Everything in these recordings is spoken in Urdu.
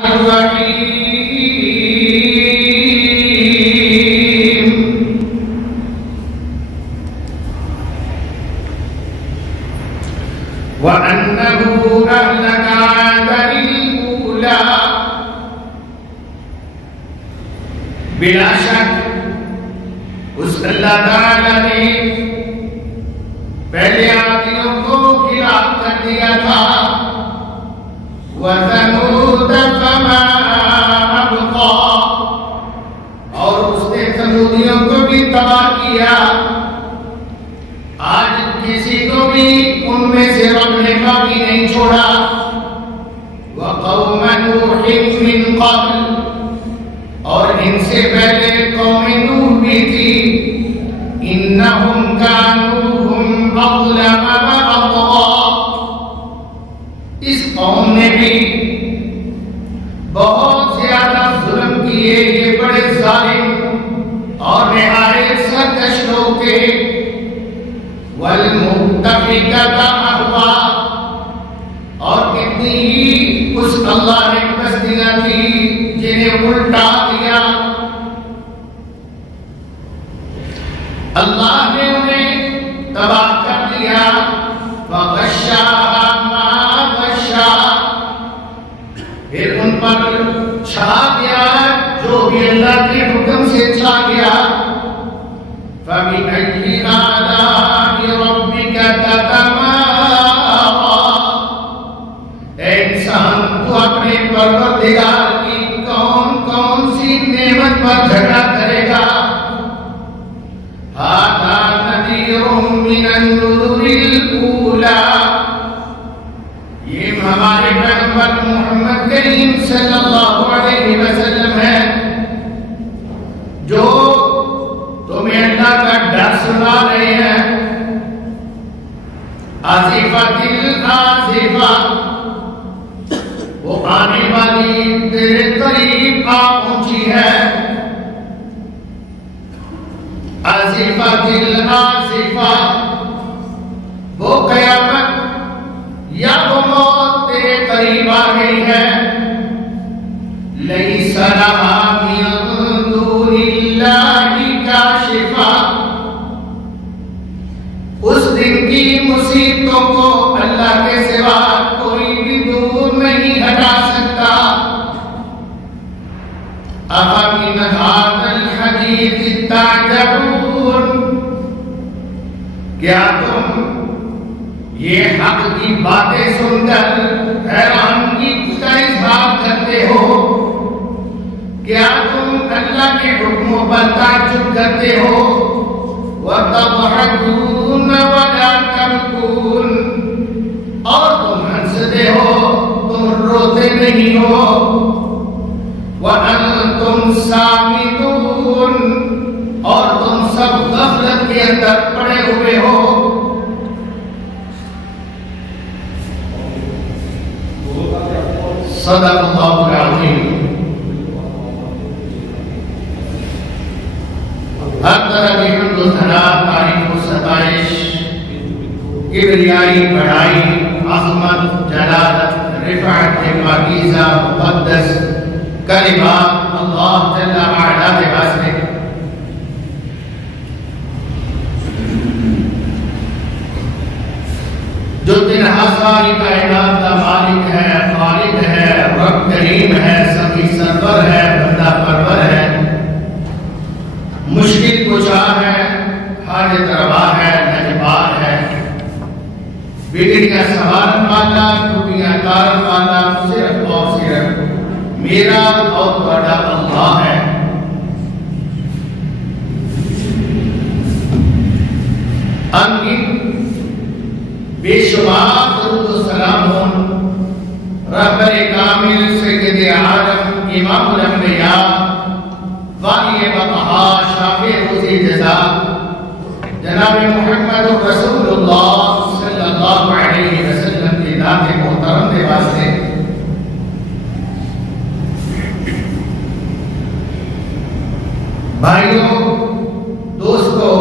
الرحيم وأنه أهلك عادا الأولى بلا شک اس اللہ تعالی نے پہلے عادیوں کو ہلاک کر دیا تھا وَثَمُودَ فَمَا أَبْقَى اور اس نے ثمودیوں کو بھی تباہ کیا آج کسی کو بھی ان میں سے رب نے باقی نہیں چھوڑا وَقَوْمَ نُوحٍ مِّن قَبْلِ اور ان سے پہلے قوم نوح بھی تھی انہم کانوا ہم اظلم واطغى اس قوم نے بھی بہت زیادہ ظلم کیے یہ بڑے ظالم اور نہایت سرکش لوگ تھے والمؤتفکۃ اہوا اور کتنی ہی اس اللہ نے بستیاں تھی جنہیں الٹا دیا اللہ نے انہیں تباہ کر دیا فغشاها ما غشا پھر ان پر چھا گیا جو بھی اللہ کے حکم سے چھا گیا فَبِأَيِّ آلَاءِ رَبِّكَ تَتَمَارَىٰ اے انسان تو اپنے پروردگار کی کون کون سی نعمت پر جھگڑا کرے گا هَذَا نَذِيرٌ مِّنَ النُّذُرِ الْأُولَىٰ یہ ہمارے پیغمبر محمد کریم صلی اللہ علیہ وسلم ہے جو تمہیں اللہ کا ڈر سنا رہے ہیں آزفۃ الآزفہ وہ آنے والی تیرے قریب آ پہنچی ہے آزفۃ الآزفہ وہ قیامت یا وہ موت تیرے قریب آ گئی ہے لیس لہا من دون اللہ کاشفہ اس دن کی مصیبتوں کو اللہ کے سوا کوئی بھی دور نہیں ہٹا سکتا افمن ھذا الحدیث تعجبون کیا تم یہ حق کی باتیں سن کر حیرانگی کا اظہار کرتے ہو کیا تم اللہ کے حکموں پر تعجب کرتے ہو وَتَضْحَكُونَ وَلَا تَبْكُونَ اور تم ہنستے ہو تم روتے نہیں ہو وَأَنْتُمْ سَامِدُونَ اور تم سب غفلت کے اندر پڑے ہوئے ہو صدق اللہ العظیم ہر طرح کی حمد و ثنا تعریف و ستائش کبریائی بڑائی عظمت جلالت رفعت پاکیزہ مقدس کلمات اللہ جل وعلا کے واسطے جو تنہا ساری کائنات کا مالک ہے خالق ہے رب کریم ہے سخی سرور ہے بندہ پرور ہے مشکل کشا ہے حاجت روا ہے نجبار ہے بگڑیاں سوارن والا ٹوٹیاں تارن والا صرف اور صرف میرا اور بڑا اللہ ہے انگن بے شمار درود و سلام ہوں رہبر کامل سید عالم امام الانبیاء والی بقہا شافع روزی جزا جناب محمد رسول اللہ صلی اللہ علیہ وسلم کی ذات محترم کے واسطے بھائیوں دوستو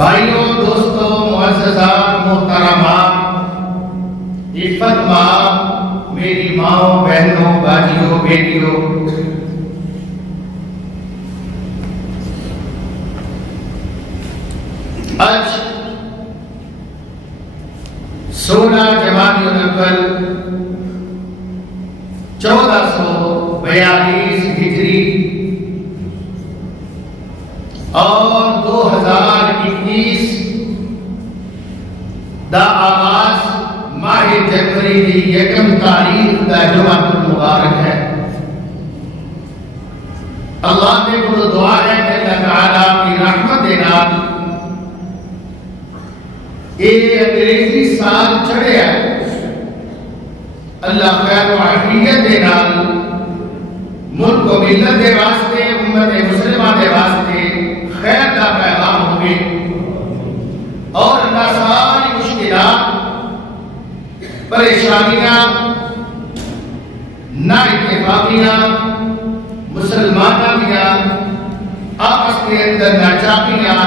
بھائیوں، دوستوں، معززات، محترمات، عفت ماں، میری ماں، بہنوں، باجیوں، بیٹیوں، آج 16 جمادی الاول 1442 ہجری اور 2021 دا آغاز ماہ جنوری دی یکم تاریخ دا جمعہ المبارک ہے۔ اللہ نے کو دعا ہے کہ اللہ تعالیٰ کی رحمت دینا انگریزی سال چڑھے ہے، اللہ خیر و عافیت دینا ملک و ملت دے واسطے، امت مسلمہ دے واسطے خیر دا پیغام ہوئے، اور اللہ ساری مشکلات، پریشانیاں، نا اتفاقیاں، مسلمانوں دیا آپس کے اندر ناچاکیاں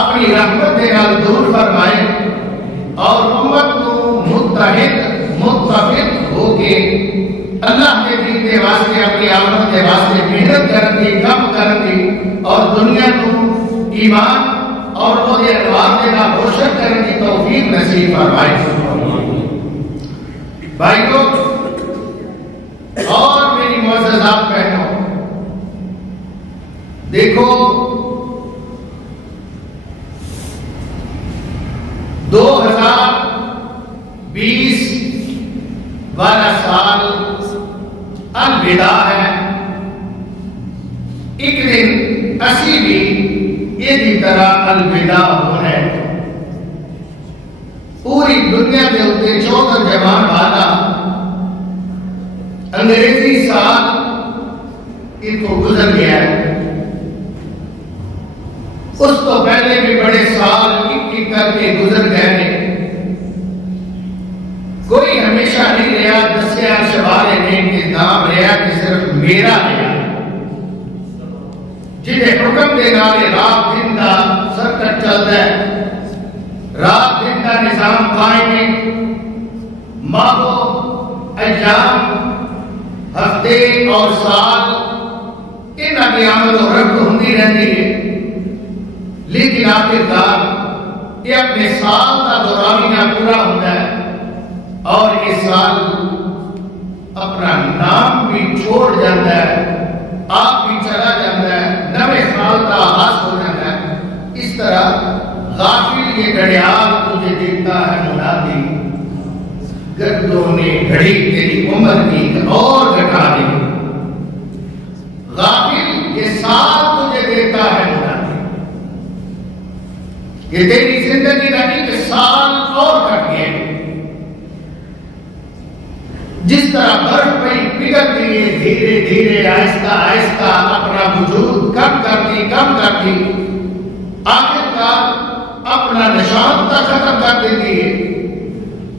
اپنی رحمت دے نال دور فرمائے، اور امت کو متحد متفق ہو کے اللہ کے دین دے واسطے، اپنی آمد دے واسطے محنت کرن دی، کم کرن دی، اور دنیا کو ایمان اور وہ دے انوار دے نال روشن کرن دی توفیق نصیب فرمائے۔ بھائیوں اور میری معززات بہنوں، دیکھو 2020 والا سال الوداع ہے۔ ایک دن اسی بھی یہ طرح الوداع ہو ہے۔ پوری دنیا کے اتنے 14 جوان والا انگریزی سال ان کو گزر گیا ہے۔ اس تو پہلے بھی بڑے سال ایک کر کے گزر گئے ہیں، کوئی ہمیشہ نہیں رہا دسیا شبارے نے کہ نام رہا کہ صرف میرا رہا، جنہیں حکم دے نالے رات دن دا سرکٹ چلتا ہے، رات دن دا نظام قائم ہے، ماہو ایام ہفتے اور سال انہاں کی آمد و رفت ہوندی رہتی ہے، لیکن آخرکار یہ اپنے سال کا دورانیہ پورا ہوتا ہے، اور یہ سال اپنا نام بھی چھوڑ جاتا ہے، آپ بھی چلا جاتا ہے، نوے سال کا آغاز ہو جاتا ہے۔ اس طرح غافل یہ گھڑیال تجھے دیکھتا ہے منادی، گردوں نے گھڑی تیری عمر کی اور گھٹا دی، غافل یہ سال تجھے دیکھتا ہے منادی، یہ تیری زندگی نہیں کہ سال اور کٹ گئے، جس طرح برف پہ پگھلتی ہے دھیرے دھیرے آہستہ آہستہ اپنا وجود کم کرتی آخرکار اپنا نشان تک ختم کر دیتی ہے۔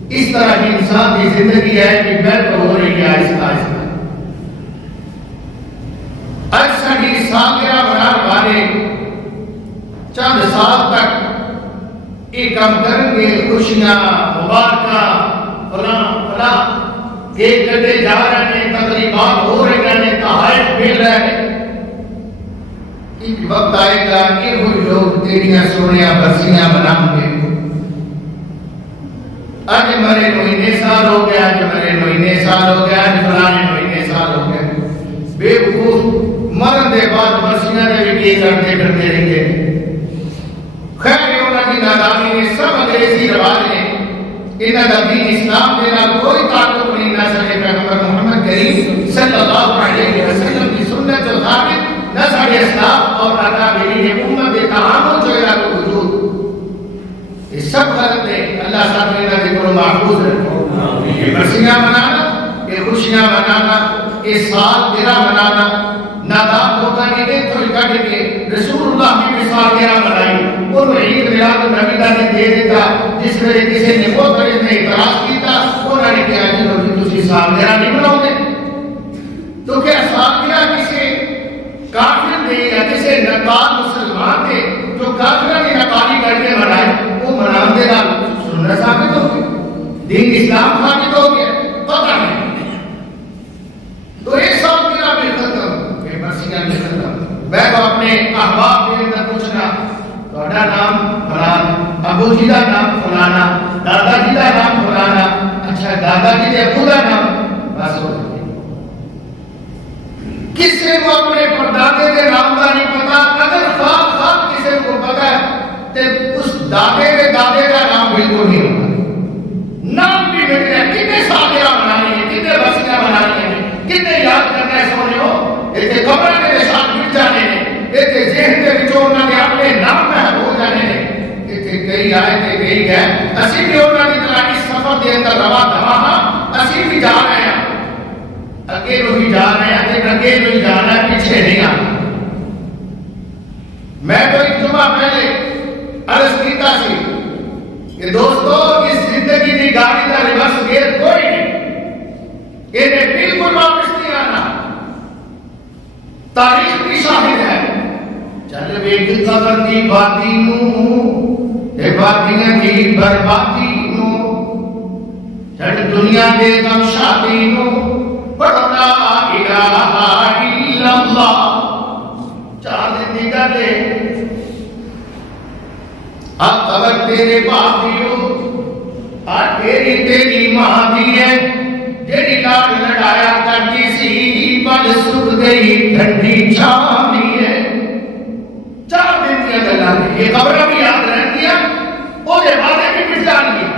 اس طرح کی انسان کی زندگی ہے کہ بیت ہو رہی ہے آہستہ آہستہ۔ اکثر ہی سالگرہ منانے والے چند سال تک ایک کام کریں گے، خوشیاں مبارکاں فلاں ایک گڈے جا رہے ہیں، تقریبات ہو رہے ہیں، تحائف مل رہے ہیں۔ ایک وقت آئے گا کہ وہ لوگ تیریاں سونیاں برسیاں بنائیں گے، آج مرے مہینے سال ہو گیا، آج مرے مہینے سال ہو گیا، آج فلانے مہینے سال ہو گیا، بے وقوف مرن دے بعد برسیاں نے بھی کی کرتے پھرتے رہیں گے۔ خیر انہاں کی نادانی نے سب انگریزی رواج نے، انہاں کا دین اسلام دینا کوئی تعلق نہیں، نہ سارے پیغمبر محمد کریم صلی اللہ علیہ وسلم کی سنت جو ثابت، نہ سارے اسلاف اور اکابرین امت کے تعامل جو ہے کو وجود، یہ سب غلط ہے۔ اللہ صاحب نے ذکر و محفوظ رکھو، یہ برسیاں منانا، یہ خوشیاں منانا، یہ سال گرہ منانا، نادان ہوتا نہیں ہے تو اکٹھ کے رسول اللہ کی مثال گرہ منائی، اور عید میلاد النبی نے دے دیتا، جس میں کسی نے وہ طرح نے اعتراض کیتا، انہوں نے کہا جی لوگ تسی سالگرہ نہیں مناؤ گے، تو کیا سالگرہ کسی کافر دے یا کسی نقال مسلمان دے جو میں تو اپنے احباب کے اندر پوچھنا تھوڑا نام فلانا، ابو جی کا نام فلانا، دادا جی کا نام فلانا، اچھا دادا جی کے ابو کا نام، بس ہو گئی۔ کسی کو اپنے پردادے کے نام کا نہیں پتا، اگر خواب کسی کو پتا ہے تو اس دادے کے دادے کا نام بالکل نہیں ہوتا، نام بھی مل گیا۔ کتنے سالگرہ منانی ہے، کتنے برسیاں منانی ہیں، کتنے یاد کرنا ہے سونے ہو، ایک قبر کے نشان مٹ جانے ہیں، ایک ذہن کے وچوں انہاں نے اپنے نام محفوظ ہو جانے ہیں، ایک کئی آئے تے کئی گئے، اسی بھی انہاں کی طرح اس سفر کے اندر روا دوا ہاں، اسی بھی جا رہے ہیں، اگے لوگ جا رہے ہیں، لیکن اگے لوگ جا رہے ہیں، پیچھے نہیں آنا۔ میں تو ایک جمعہ پہلے عرض کیتا سی کہ دوستو اس زندگی کی گاڑی کا ریورس گیئر کوئی نہیں، انہیں بالکل واپس نہیں آنا، تاریخ کی شاہد ہے۔ چل ویگ قبر دی بادی نو تے بادیاں دی بربادی نو، چل دنیا دے غم شادی نو پڑھو لا الہ الا اللہ۔ چار دن دی گل ہے، اب قبر تیرے باپ دیو اور تیری ماں دی ہے، جیڑی لاڈ لڑایا کرتی سی بل سکھ گئی ٹھنڈی چھاں دی ہے۔ چار دن کی گلاں یہ خبریں بھی یاد رہن گیا، وہ باتیں بھی مٹ جان گیا،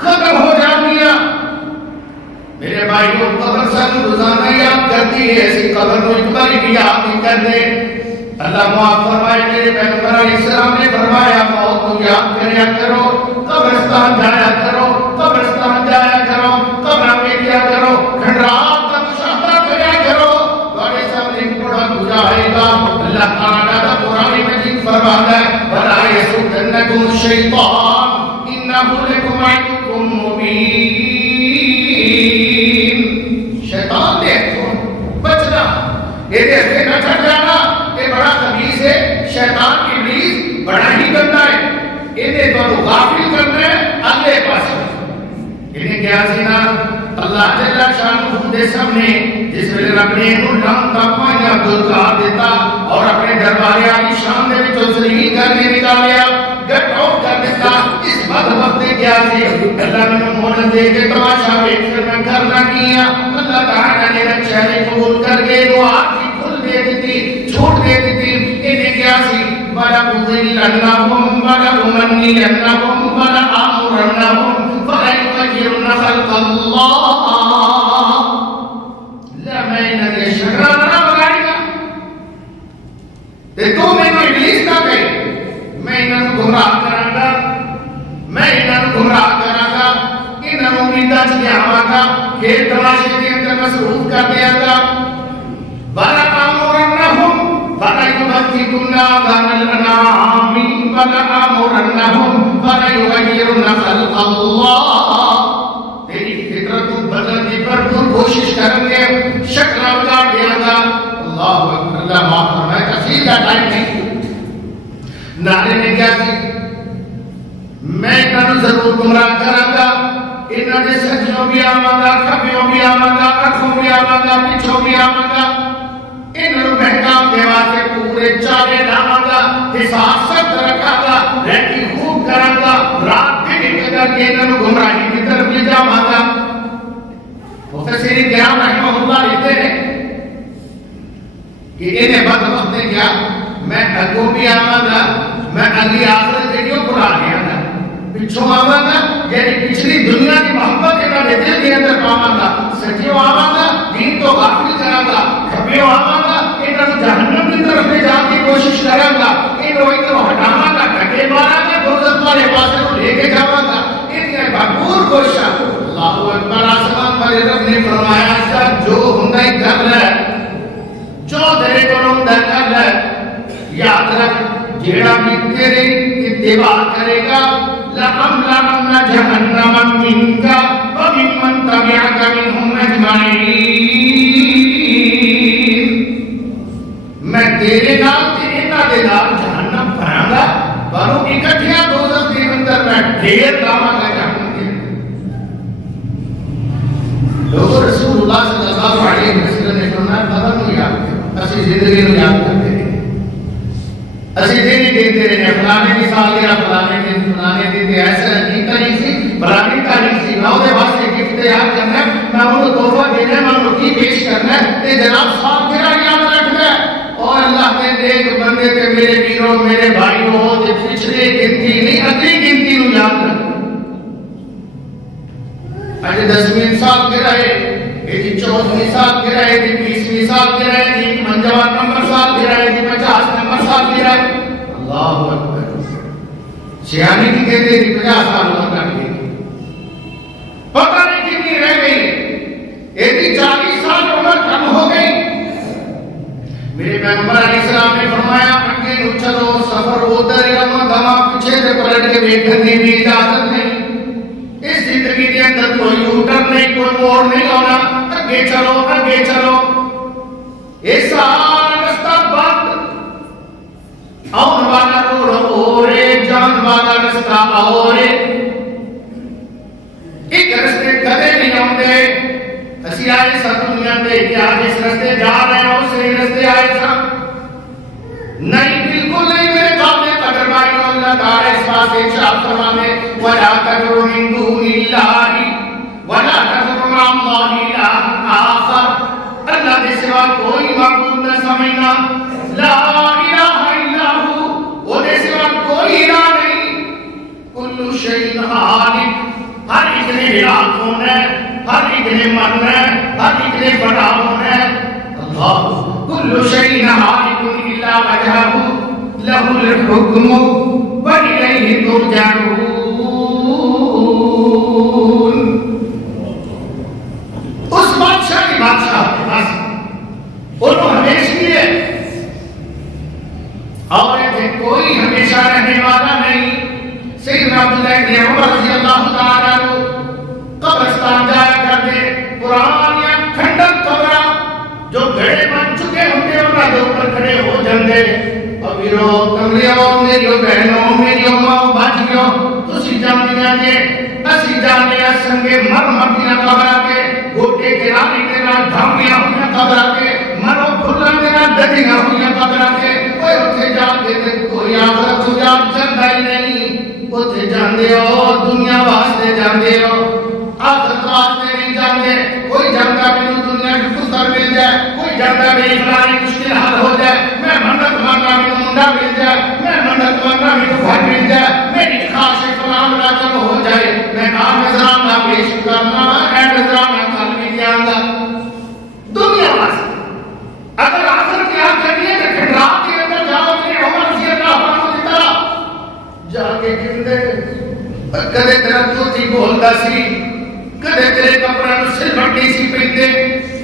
ختم ہو جان گیا۔ میرے بھائیوں قبر سن روزانہ یاد کرتی ہے، ایسی قبر کو ایک بار بھی یاد نہیں کرتے۔ اللہ معاف فرمائے، میرے پیغمبر علیہ السلام نے فرمایا موت کو یاد کریا کرو، قبرستان جایا کرو، قبرستان جایا کرو، قبر میں کیا کرو، کھنڈرات کا مشاہدہ کریا کرو، تمہارے سامنے بڑا گزارے گا۔ اللہ تعالیٰ قرآن مجید فرماتا ہے وَلَا يَسُدَّنَّكُمُ الشَّيْطَانُ إِنَّهُ لَكُمْ عَدُوٌّ مُّبِينٌ۔ شیطان نے بچنا، یہ سے نہ چھٹ جانا، یہ بڑا خبیث ہے، شیطان ابلیس بڑا ہی گندا ہے، انہیں تو غافل کرنا ہے اگلے پاس۔ انہیں کیا سینا اللہ جل شانہ دے سامنے جس ویلے رب نے نام کا پایا گلکار دیتا اور اپنے دربار عالی شان دے وچوں ذلیل کر کے نکالیا، گٹ آؤٹ کر دیتا۔ اس وقت نے کیا سی اللہ نے مہلت دے کے تماشا دیکھ کر میں کرنا کیا، اللہ تعالیٰ نے چہرے قبول کر کے وہ آنکھ کھل دے دیتی، چھوٹ دے دیتی۔ انہیں کیا سی وَلَأُضِلَّنَّهُمْ وَلَأُمَنِّيَنَّهُمْ وَلَآمُرَنَّهُمْ فَلَيُغَيِّرُنَّ خَلْقَ اللَّهِ۔ میں انہاں دے شکرانہ بنائے گا تے تو مینوں ابلیس نہ کہے، میں انہاں نوں گمراہ کراں گا، میں انہاں نوں گمراہ کراں گا، انہاں نوں امیداں چ لیاواں گا، کھیل تماشے کے اندر مصروف کر دیاں گا۔ وَلَآمُرَنَّهُمْ فَلَيُبَتِّكُنَّ آذَانَ الْأَنْعَامِ وَلَآمُرَنَّهُمْ فَلَيُغَيِّرُنَّ خَلْقَ اللَّهِ۔ تیری فطرت کو بدلنے کی بھرپور کوشش کریں گے، شکل بگاڑ دیا گا۔ اللہ اکبر، اللہ معاف فرمائے، تفصیل کا ٹائم نہیں۔ نعرے نے کیا کی؟ میں انہوں ضرور گمراہ کراں گا، انہوں نے سجوں بھی آواں گا، کھبیوں بھی آواں گا، اکھوں بھی آواں گا، پچھوں بھی آواں گا، انہوں محکام دیوا کے پورے چارے لاواں گا، حساب سخت رکھاں گا، رہتی خوب کراں گا، رات دن کر کے انہوں گمراہی کی طرف لے جاواں گا۔ مفسرین کرام رحمہ اللہ لکھتے ہیں کہ انہیں بدبخت نے کیا، میں اگوں بھی آواں گا، میں اگلی آخرت ویڈیو بنا لیا گا، پچھوں آواں گا، یعنی پچھلی دنیا کی محبت انہوں نے دل کے اندر پاواں گا، سچیوں آواں گا، دین تو غافل کراں گا، کھبیوں آواں گا، انہوں جہنم کی طرف لے جانے کی کوشش کراں گا، انہوں ہٹاواں گا، ڈھکے ماراں گا، دوزخ والے پاسے کو لے کے جاواں گا، انہیں بھرپور کوشش۔ اللہ اکبر، آسمان والے رب نے فرمایا جو ہندہ ہی کر لے، جو تیرے کو ہندہ کر لے، یاد رکھ جیڑا بھی تیرے اتباع کرے گا لَأَمْلَأَنَّ جَهَنَّمَ مِنْكَ وَمِمَّنْ تَبِعَكَ مِنْهُمْ أَجْمَعِينَ۔ میں تیرے نال تیرے دے نال جہنم بھراں گا، باروں اکٹھیاں دوزخ کے اندر میں ڈھیر لاواں گا جہنم کے اندر۔ لوگوں رسول اللہ صلی اللہ علیہ وسلم نے فرمایا قبر کو یاد کرو، اسی زندگی نو یاد کرتے ہیں، اسی دن ہی دیتے رہے ہیں فلانے کی سالگرہ فلانے دن فلانے دن ایسا عجیب تاریخ سی فلانی تاریخ سی میں وہ واسطے گفٹ یاد کرنا ہے، میں انہوں تحفہ دینا ہے، میں انہوں کی پیش کرنا ہے کہ جناب سالگرہ یاد رکھنا ہے۔ اور اللہ نے ایک بندے تے میرے ویروں میرے بھائیوں ہو تے پچھلے گنتی نہیں اگلی گنتی نو یاد رکھنا۔ آج 10ویں سال گرہ ہے، یہ 14ویں سال گرہ ہے، یہ 20ویں سال گرہ ہے، یہ 55 نمبر سال گرہ ہے، یہ 50 نمبر سال گرہ ہے۔ اللہ اکبر، سیانی کی کہتے ہیں 50 سال ہوا کرتے ہیں، پتہ نہیں کتنی رہ گئی، یہ 40 سال عمر کم ہو گئی۔ میرے پیغمبر علیہ السلام نے فرمایا اگے نو چلو سفر ادھر رواں دما پیچھے سے پلٹ کے دیکھنے دی بھی اجازت نہیں، اس زندگی کے اندر کوئی یوٹر نہیں، کوئی موڑ نہیں ہونا، اگے چلو اگے چلو، یہ سارا رستہ بند، آن والا روڈ اور جان والا رستہ اور ایک رستے کدے نہیں آتے۔ اسی آئے سا دنیا دے کہ آج اس رستے جا رہے ہیں اور صحیح رستے آئے سا نہیں، بالکل نہیں میرے قابل قدر بھائی اللہ تعالی اس واسطے ارشاد فرمانے وَلَا تَدْعُ مِن دُونِ اللَّهِ وَلَا تَدْعُ مَعَ اللَّهِ إِلَٰهًا آخَرَ، اللہ کے سوا کوئی معبود نہ سمجھنا، لا الہ الا ہو، وہ کے سوا کوئی الہ نہیں، کل شیء ہالک، ہر ایک نے ہلاک ہونا ہے، ہر ایک نے مرنا ہے، ہر ایک نے بڑا ہونا ہے۔ اللہ کل شیء ہالک الا وجہہ لہ الحکم وإلیہ ترجعون۔ اس بادشاہ کی بادشاہ کے پاس انہوں ہمیشہ ہے اور کوئی ہمیشہ رہنے والا نہیں۔ سیدنا عبداللہ بن عمر رضی اللہ تعالیٰ عنہ قبرستان جایا کرتے، قرآن یا کھنڈن قبرہ جو گھڑے بن چکے ہوتے انہاں دے اوپر کھڑے ہو جاندے، ابیرو کمریوں میریو بہنوں میریو ماں بھاجیوں تسی جاندیاں جے اسی جاندیاں سنگے مر مردیاں قبرہ کے گوٹے گرانی کے نال دھامیاں ہوئیاں قبرہ کے مرو کھلن کے نال ددیاں ہوئیاں قبرہ کے، کوئی اتھے جاندے تے کوئی آخرت تو جاندہ ہی نہیں، اتھے جاندے ہو دنیا واسطے جاندے ہو، آخرت واسطے نہیں جاندے۔ کوئی جانتا بھی دنیا کی پتر مل جائے، کوئی جانتا بھی فلانی مشکل حل ہو جائے، میں منت مانگا بھی منڈا مل جائے، میں منت مانگا بھی گھر مل جائے، میری خواہش فلان رقم ہو جائے، میں کام نظرانہ پیش کرنا اے نظرانہ کل بھی جاندہ دنیا واسطے۔ اگر آخرت کی آنکھ کرنی ہے کہ رات کے اندر جاؤ کہ عمر رضی اللہ عنہ کی طرح جا کے گندے کدے تیرا توتی بولتا سی، کدے تیرے کپڑا نو سل مٹی سی پیندے،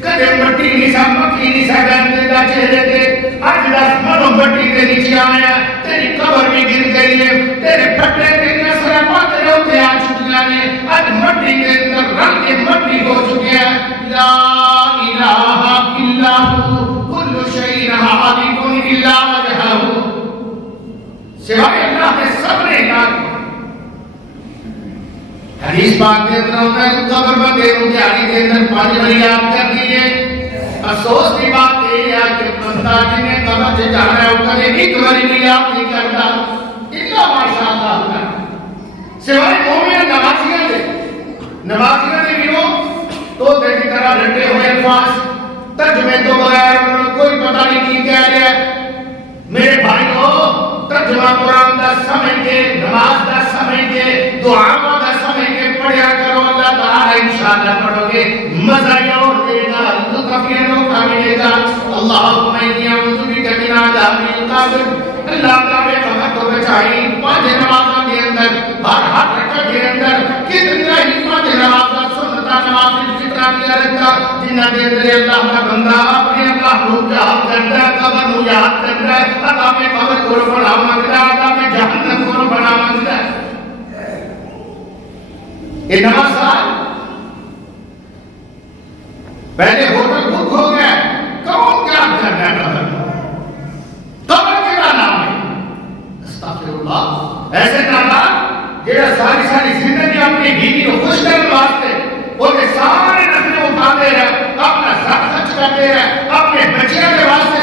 کدے مٹی نیسا مکی نیسا گندے دا چہرے تے، آج دس منو مٹی دے نیچے آیا، تیری قبر بھی گر گئی ہے، تیرے پھٹے تیری اثر پاتے ہوتے آ چکیاں نے، آج مٹی کے اندر رنگ کے مٹی ہو چکے ہیں۔ لا الہ الا ہو کل شیء ہالک الا وجہہ، سوائے اللہ کے سب نے یاد۔ حدیث پاک کے اندر ہوتا ہے تو قبر پر دے مجھے آنی کے اندر 5 بڑی یاد کر دیئے۔ افسوس کی بات یہ ہے کہ بندہ جنہیں قبر سے جانا ہے وہ کدے ایک بڑی بھی یاد نہیں کرتا، اللہ ماشاءاللہ ہوتا ہے سوائے مومن نمازیاں دے، نمازیاں دے بھی ہو تو دے کی طرح رٹے ہوئے الفاظ ترجمے تو بغیر کوئی پتہ نہیں کی کہہ لیا۔ میرے بھائی ہو ترجمہ قرآن دا سمجھ کے، نماز دا سمجھ کے، دعا دا سمجھ کے پڑھیا کرو، اللہ تعالی انشاءاللہ پڑھو گے مزہ اور دے گا، لطف یہ نوکا ملے گا۔ اللہم انی اعوذ بک من عذاب القبر، اللہ تعالی وقت کو بچائی 5 نمازوں کے اندر، ہر رکعت کے اندر کتنا ہی 5 نمازوں سنتا نماز فطرہ کیا رہتا، جنہ کے اندر اللہ کا بندہ اپنے اللہ کو یاد کرتا ہے، قبر کو یاد کرتا ہے، عذاب قبر کو بڑا مانگتا ہے، عذاب جہنم کو بڑا مانگتا ہے۔ یہ نماز سال پہلے ہوٹل بک ہو گیا، کون کیا کرنا ہے قبر؟ قبر کیا نام ہے؟ استغفر اللہ، ایسے نام جیڑا ساری زندگی اپنی بیوی کو خوش کرنے واسطے وہ سارے نخرے اٹھاتے رہے، اپنا سر خرچ کرتے رہے، اپنے بچیاں کے واسطے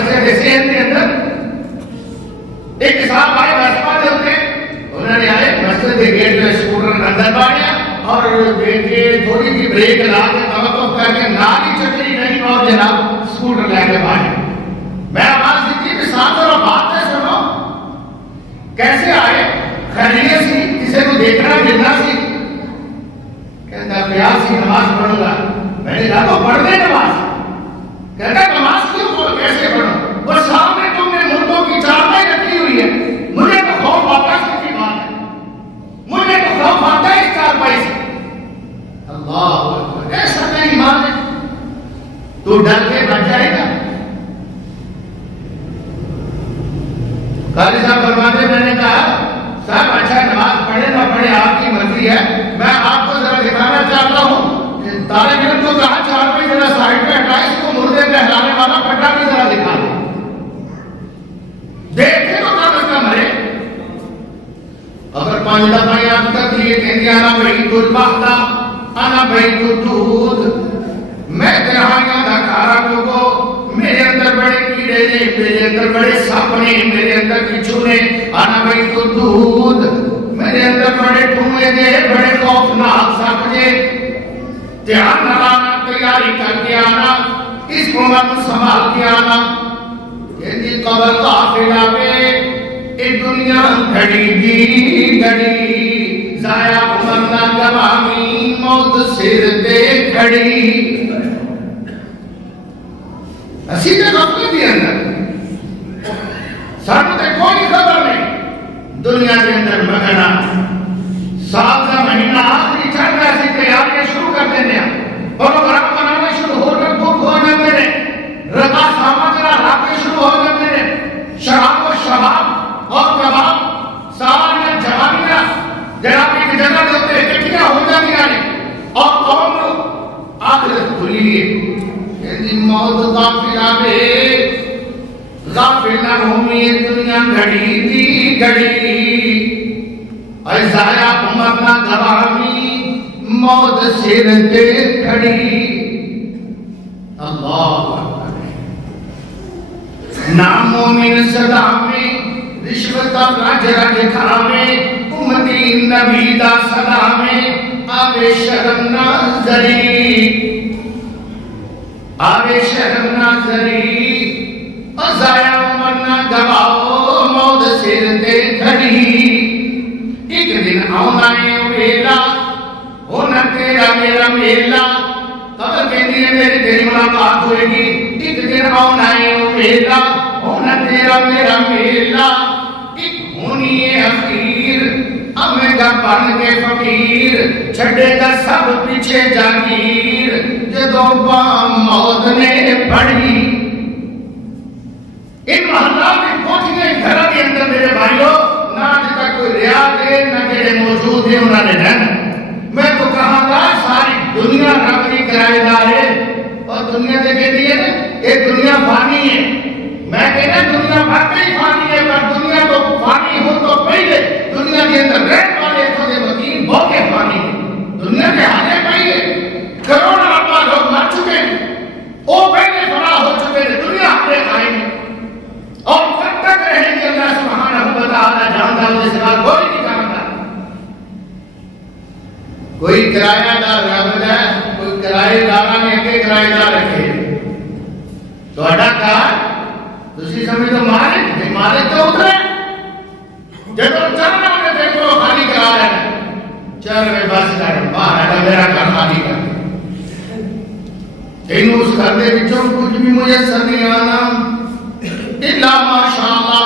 مسجد حسین کے اندر ایک صاحب آئے واسپا دے ہوتے انہوں نے آئے مسجد کے گیٹ میں سکوٹر اندر باڑیا اور تھوڑی سی بریک لا کے توقف کر کے نالی چکری نہیں اور جناب سکوٹر لے کے باڑیا. میں آواز دیتی کہ ساتھ اور بات ہے سنو کیسے آئے خیریت سی کسی کو دیکھنا ملنا سی کہتا پیاس سی نماز پڑھوں گا. میں نے کہا تو پڑھ دے نماز. کہتا نماز کیوں کیسے پڑھوں وہ سامنے تم نے مردوں کی چارپائی رکھی ہوئی ہے مجھے تو خوف آتا ہے سچی بات ہے مجھے تو خوف آتا ہے اس چارپائی سے. اللہ اکبر ایسا کا ایمان ہے تو ڈر کے بچ جائے گا. قاضی صاحب فرماتے میں نے کہا صاحب اچھا نماز پڑھے نہ پڑھے آپ کی مرضی ہے میں آپ کو ذرا دکھانا چاہتا ہوں طالب علم کو کہا چار پہ ذرا سائڈ پہ ہٹائے اس کو مردے میں ہلانے والا پٹا بھی ذرا دکھا دے دیکھے تو کم از کم مرے. اگر 5 دفعہ یاد کر لیے کہ انا بعید البحث انا بعید الدود میں تنہائیاں دا کارا کو میرے اندر بڑے کیڑے نے میرے اندر بڑے سپ نے میرے اندر بچھو نے انا بعید الدود میرے اندر بڑے ٹھوئے نے بڑے خوفناک سپ نے دھیان لانا تیاری کر کے آنا اس عمر کو سنبھال کے آنا. یہ قبر قافلہ پہ یہ دنیا گھڑی دی گھڑی ضائع عمر نہ گوامی موت سر دے کھڑی. اسی تے غفلت دی اندر سانو تے کوئی خبر نہیں دنیا کے اندر مگنا سال کا مہینہ آخری چڑھ رہا سی تیاریاں شروع کر دینے ہیں پروگرام بنانا شروع ہو رہے بک ہو جاتے ہیں رضا ساماجرہ راتے شروع ہو جاتے ہیں شراب و شباب اور کباب ساریاں جوانیاں جناب ایک جگہ دیتے ہیں کٹیاں ہو جاتی ہیں اور قوم لوگ آخرت کھلیے کہ موت غافلہ بے غافلہ ہومی دنیا گھڑی دی گھڑی ضائع عمر نہ گوامی موت سر دے کھڑی. اللہ اکبر. نام مومن صدا میں رشوت راج راج کھاوے امتی نبی دا صدا میں آوے شرم ناظری آوے شرم ناظری ضائع عمر نہ گواؤ موت سر دے کھڑی. ایک دن آنا ہے ویلا ہونا تیرا میرا میلا قبر کے دن میری تیری ملاقات ہوئے گی. ایک دن آنا ہے ویلا ہونا تیرا میرا میلا ایک ہونی ہے اخیر ہمیں گا بن کے فقیر چھڑے گا سب پیچھے جاگیر جدو بام موت نے پڑھی. ان محلہ میں پہنچ گئے گھر کے اندر میرے بھائیوں نہ آج تک کوئی ریا دے نہ جڑے موجود ہیں انہوں نے رہنا. میں تو کہاں گا ساری دنیا رب کی کرائے دار ہے اور دنیا سے کہتی ہے یہ دنیا فانی ہے. میں کہنا دنیا واقعی فانی ہے پر دنیا تو فانی ہو تو پہلے دنیا کے اندر رہنے والے خود وکیل بہت فانی ہے. دنیا کے حالے پہلے کروڑوں ارباں لوگ مر چکے ہیں وہ پہلے فنا ہو چکے ہیں دنیا ہمارے قائم ہے اور کب تک رہیں گے اللہ سبحانہ و تعالی جانتا ہے اس کا کوئی نہیں جانتا. کوئی کرایہ دار رب ہے کوئی کرایہ دار نے کے کرایہ دار رکھے تو اڈا کار تسی سمجھ تو مالک تو اترے جب چلنا میں دیکھو خالی کرا رہا ہے چل میں بس کر باہر اڈا میرا کر خالی کر تینوں اس گھر دے وچوں کچھ بھی میسر نہیں آنا الا ماشاءاللہ.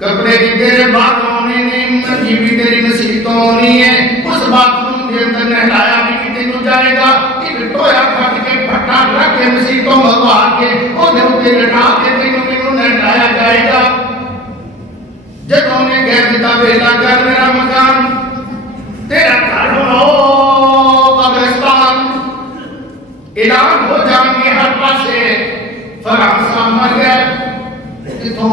کپڑے کی تیرے بات ہونے نے منجی بھی تیری نصیحتوں ہونی ہے اس بات کے اندر نہلایا بھی کتنے تو جائے گا ایک ٹویا کھٹ کے پھٹا رکھ کے نصیحتوں بھگوا کے وہ دے اتے لٹا کے تینوں نہلایا جائے گا. جب انہیں کہہ دیتا بیلا کر میرا مکان تیرا گھر ہو قبرستان اعلان ہو جائیں گے ہر پاسے فلاں صاحب مر گئے تو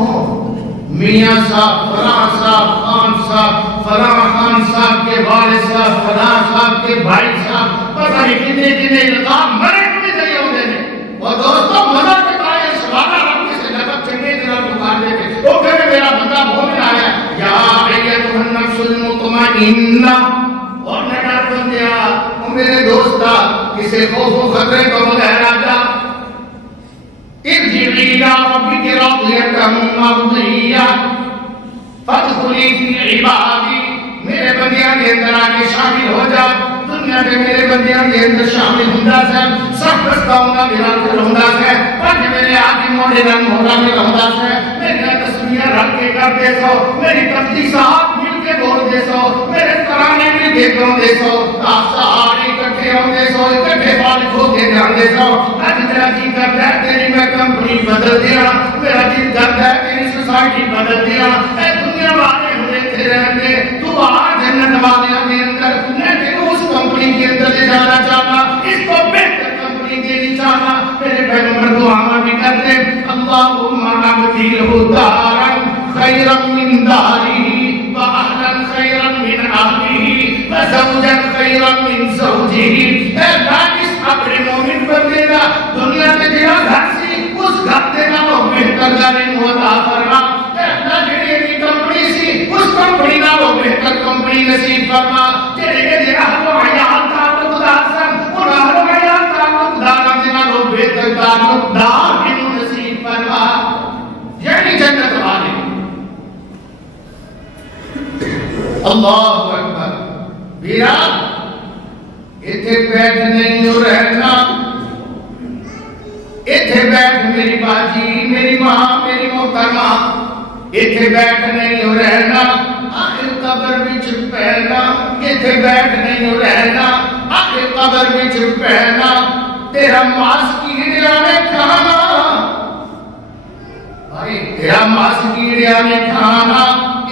میاں صاحب فلاں صاحب خان صاحب فلاں خان صاحب کے والد صاحب فلاں صاحب کے بھائی صاحب پتہ نہیں کتنے لقاب مرے بھی نہیں ہوتے ہیں. اور دوستوں مدد کے بارے سوالہ اور نہ ڈر بندیا او میرے دوستا کسی خوف و خطرے کو بغیر آجا ارجعی الی ربک راضیۃ مرضیہ فادخلی فی عبادی میرے بندیاں کے اندر آگے شامل ہو جا دنیا کے میرے بندیاں کے اندر شامل ہوندہ سے سب رستاؤں کا بلال ہوندہ سے پنج میرے آگے موڑے رنگ ہونا میں ہوندہ سے میرے تصویہ رکھ کے کر دے سو میری تقدیسات مل کے بول دے سو میرے ترانے مل کے بول دے سو آپ سہارے اکٹھے ہوں دے سو اکٹھے بالک ہو کے جان دے سو آج میرا جی کرتا ہے تیری میں کمپنی بدل دیا میرا جی کرتا ہے تیری سوسائٹی بدل دیا اے دنیا والے ہوئے تھے رہنے تو آج جنت والے کے اندر میں تیرے اس کمپنی کے اندر لے جانا چاہنا اس کو بہتر کمپنی دینی چاہنا میرے پیغمبر دعا بھی کرتے اللہم ابدلہ دارا خیرا من داری وأهلا خيرا من أهله وزوجا خيرا من زوجه اے اللہ اس قبر مومن پر دینا دنیا کے جہاں گھر سی اس گھر دینا وہ بہتر جانے عطا فرما اے اللہ جڑی کی کمپنی سی اس کمپنی نہ وہ بہتر کمپنی نصیب فرما جڑی کے اہل و عیال تعلق دار سن ان اہل و عیال تعلق دار دینا وہ بہتر تعلق دار نصیب فرما یعنی جنت والے اللہ اکبر بیرا اتھے بیٹھ نہیں ہو رہنا اتھے بیٹھ میری باجی میری ماں میری محترمہ اتھے بیٹھ نہیں ہو رہنا آخر قبر بھی چھپ پہنا اتھے بیٹھ نہیں ہو رہنا آخر قبر بھی چھپ پہنا تیرا ماس کیڑیا نے کھانا تیرا ماس کیڑیا نے کھانا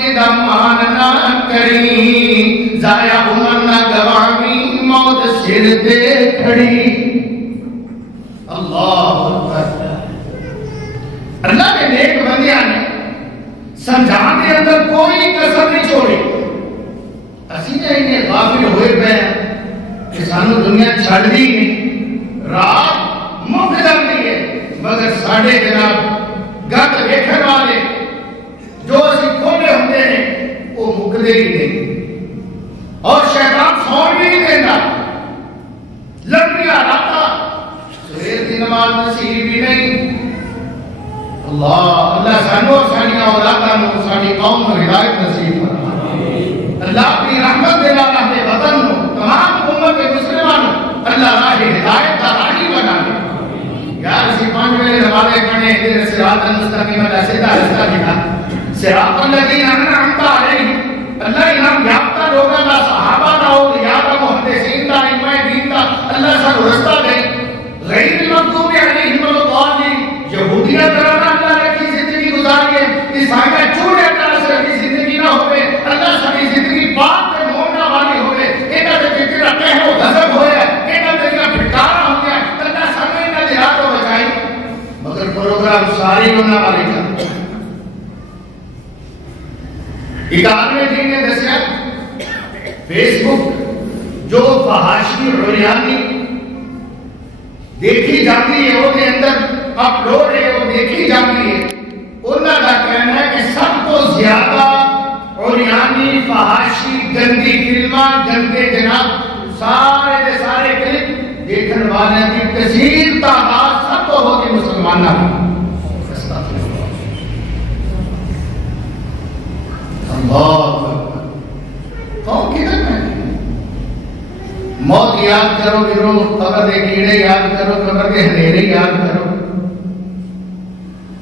ادا ماننا کری ضائع عمر نہ گوامی موت سر دے کھڑی اللہ اکبر اللہ کے نیک بندیاں نے سمجھان کے اندر کوئی کسر نہیں چھوڑی اسی نے انہیں غافل ہوئے پہ کہ سانو دنیا چھڑ دی نہیں رات مک جاتی ہے مگر ساڑھے جناب گھٹ دیکھن والے جو اسی کھولے ہوتے ہیں وہ مکدے ہی نہیں اور شیطان سون بھی نہیں دینا لڑکیاں راتا سویر کی نماز نصیب بھی نہیں اللہ سانو اور سانی اولادہ نو سانی قوم کو ہدایت نصیب فرما اللہ اپنی رحمت دینا راہ وطن نو تمام امت مسلمان اللہ راہ ہدایت کا راہی بنا دے یار اسی پانچ ویلے نمازیں پڑھنے دیر صراط المستقیم اللہ سیدھا رستہ دکھا صراط الذین انعمت علیہم اللہ انعام یافتہ لوگوں کا صحابہ نہ ہو یاد محدثین کا ائمہ دین کا اللہ سب رستہ دے غیر المغضوب علیہم الضالین یہودیاں طرح اللہ کی زندگی گزاریے عیسائیاں چھوڑے طرح سے اپنی زندگی نہ ہوئے اللہ سبھی زندگی بات میں موڑنا والی ہوئے اینا دے فکر رکھے ہو غضب ہوئے اینا دے پھٹکارا ہو گیا اللہ سب میں انہا جہاد کو بچائی مگر پروگرام ساری ہونا والی کا اکارنے جی نے دسیا فیس بک جو فحاشی عریانی دیکھی جاتی ہے وہ کے اندر اپلوڈ ہے وہ دیکھی جاتی ہے انہوں کا کہنا ہے کہ سب کو زیادہ عریانی فحاشی گندی فلمہ گندے جناب سارے دے سارے کلپ دیکھن والے کی کثیر تعداد سب کو ہوگی مسلمانہ قوم کدھر میں موت یاد کرو گرو قبر دے کیڑے یاد کرو قبر دے ہنیرے یاد کرو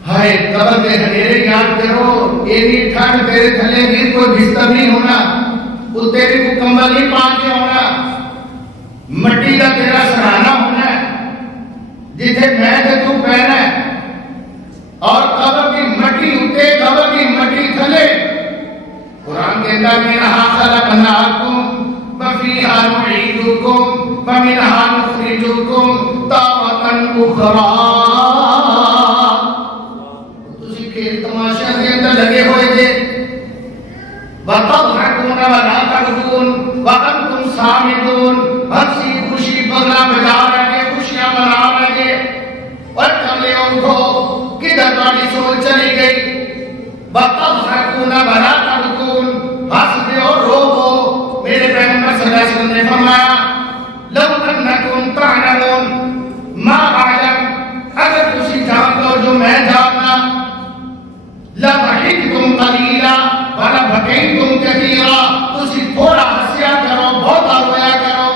ہائے قبر دے ہنیرے یاد کرو ایڈی ٹھنڈ تیرے تھلے بھی کوئی بستر نہیں ہونا وہ تیرے کو کمبل نہیں پا کے ہونا مٹی کا تیرا سرہانا ہونا ہے جتھے میں تے تو پہنا ہے اور قبر کی مٹی اٹھے قبر کی مٹی تھلے قرآن کے اندر منہا خلقناکم وفیہا نعیدکم ومنہا نخرجکم تارۃ اخری تسی کھیل تماشا کے اندر لگے ہوئے تھے وَتَضْحَكُونَ وَلَا تَبْكُونَ وَأَنْتُمْ صَامِتُونَ ہنسی خوشی بگلا بجا رہے خوشیاں منا رہے اور کملے اٹھو کدھر تمہاری سوچ چلی گئی وَتَضْحَكُونَ وَلَا تَبْكُونَ ہنس دے اور رو میرے پیغمبر صلی اللہ وسلم نے فرمایا لو انکم تعلمون ما اعلم، اگر تسی جان لو جو میں جاننا، لَضَحِكْتُمْ قَلِيلًا وَلَبَكَيْتُمْ كَثِيرًا، تسی تھوڑا ہنسیا کرو، بہت رویا کرو۔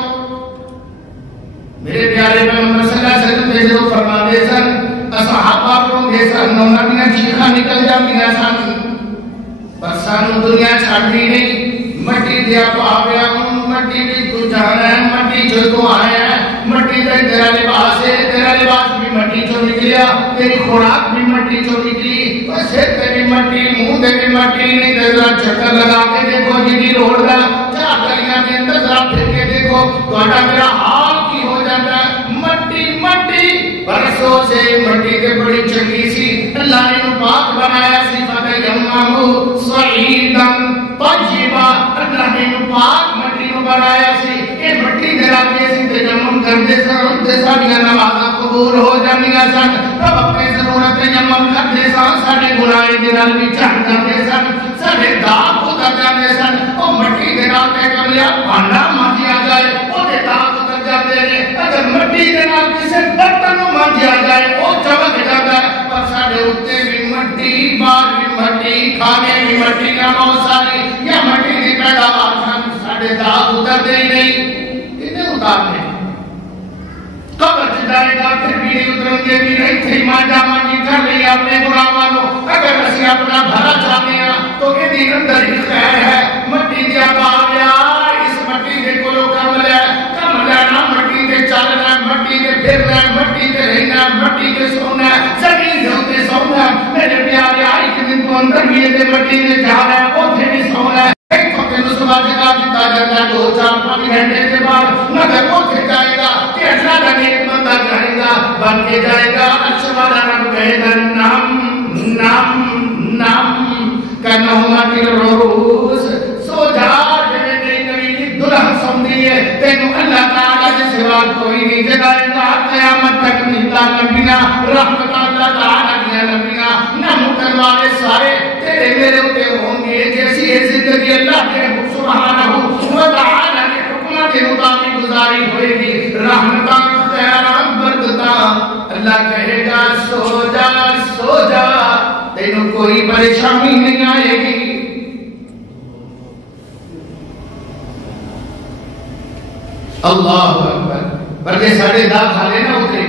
میرے پیارے پیغمبر صلی اللہ علیہ وسلم نے جو فرماتے سن اصحابہ کو دے سن نونا چیخا نکل جاندیاں سن، پر سانو دنیا چھاڑی نہیں، مٹی دیا پاویا ہوں، مٹی بھی تو جانا ہے، مٹی جو تو آیا ہے، مٹی دے تیرا لباس ہے، تیرا لباس بھی مٹی چو نکلیا، تیری خوراک بھی مٹی چو نکلی، ویسے تیری مٹی، منہ دے بھی مٹی، نہیں تیرا چکر لگا کے دیکھو جنی روڑ دا چاہ گلیاں کے اندر ذرا پھر کے دیکھو تو اٹھا میرا حال کی ہو جاتا ہے، مٹی مٹی برسوں سے مٹی کے بڑی چنگی سی، اللہ نے پاک بنایا صفت یمہو صعیدن طیبہ، اللہ نے پاک مٹی کو بنایا سی، یہ مٹی دے راکے سی تیمم کرتے سن، تے ساڑیاں نمازاں قبول ہو جانیاں سن، رب اپنے ضرورت تیمم کرتے سن، ساڑے گناہی دے نال بھی چڑھ جاتے سن، ساڑے داغ اتر جاتے سن، او مٹی دے راکے کملیا پانڈا مانجیا جائے، او دے داغ اتر جاتے ہیں، اگر مٹی دے نال کسے برتن مانجیا جائے، او چمک جاتا ہے، پر ساڑے اتے بھی مٹی، بار بھی مٹی، کھانے بھی مٹی نہ بہت ساری، یا مٹی دی پیداوار سن، ساڑے داغ اتر دے نہیں، کتنے اتارنے قبر جائے گا پھر بھی نہیں اتریں گے، بھی نہیں تھی مانجا مانجی کر لیا اپنے گناہوں، اگر اسی اپنا بھلا چاہتے ہیں تو یہ دین اندر ہی خیر ہے، مٹی دیا پاویا اس مٹی دے کلو کم لینا، مٹی دے چلنا، مٹی دے پھرنا، مٹی دے رہنا، مٹی دے سونا، زمین دے ہوتے سونا، میرے پیارے آئی کے دن کو اندر بھی دے مٹی دے جانا ہے، وہ تھے بھی سونا ہے، ایک وقت نصبہ جگہ جتا جاتا ہے 2-4-5 گھنٹے کے بعد، مگر وہ تھے جائے گا کہ اللہ کا نیک بندہ جائے گا، بن کے جائے گا، اچھا والا رب کہے گا نم نم نم کنہمت الروس، سو جا جنہیں نئی نوی دلہن سمدھی ہے، تینو اللہ تعالیٰ کے سوا کوئی نہیں جگائے گا، قیامت تک ملتا نبینا، رحمت اللہ تعالیٰ کیا نبینا، نہ مکر والے سارے تیرے میرے ہوتے ہوں گے، جیسی یہ زندگی اللہ کے سبحانہ وتعالی کے حکمت کے مطابق گزاری ہوئے گی، رحمتاں خیران برکتاں، اللہ کہے گا سو جا تینوں کوئی پریشانی نہیں آئے گی۔ اللہ اکبر، بلکہ ساڑھے دا کھالے نہ اترے،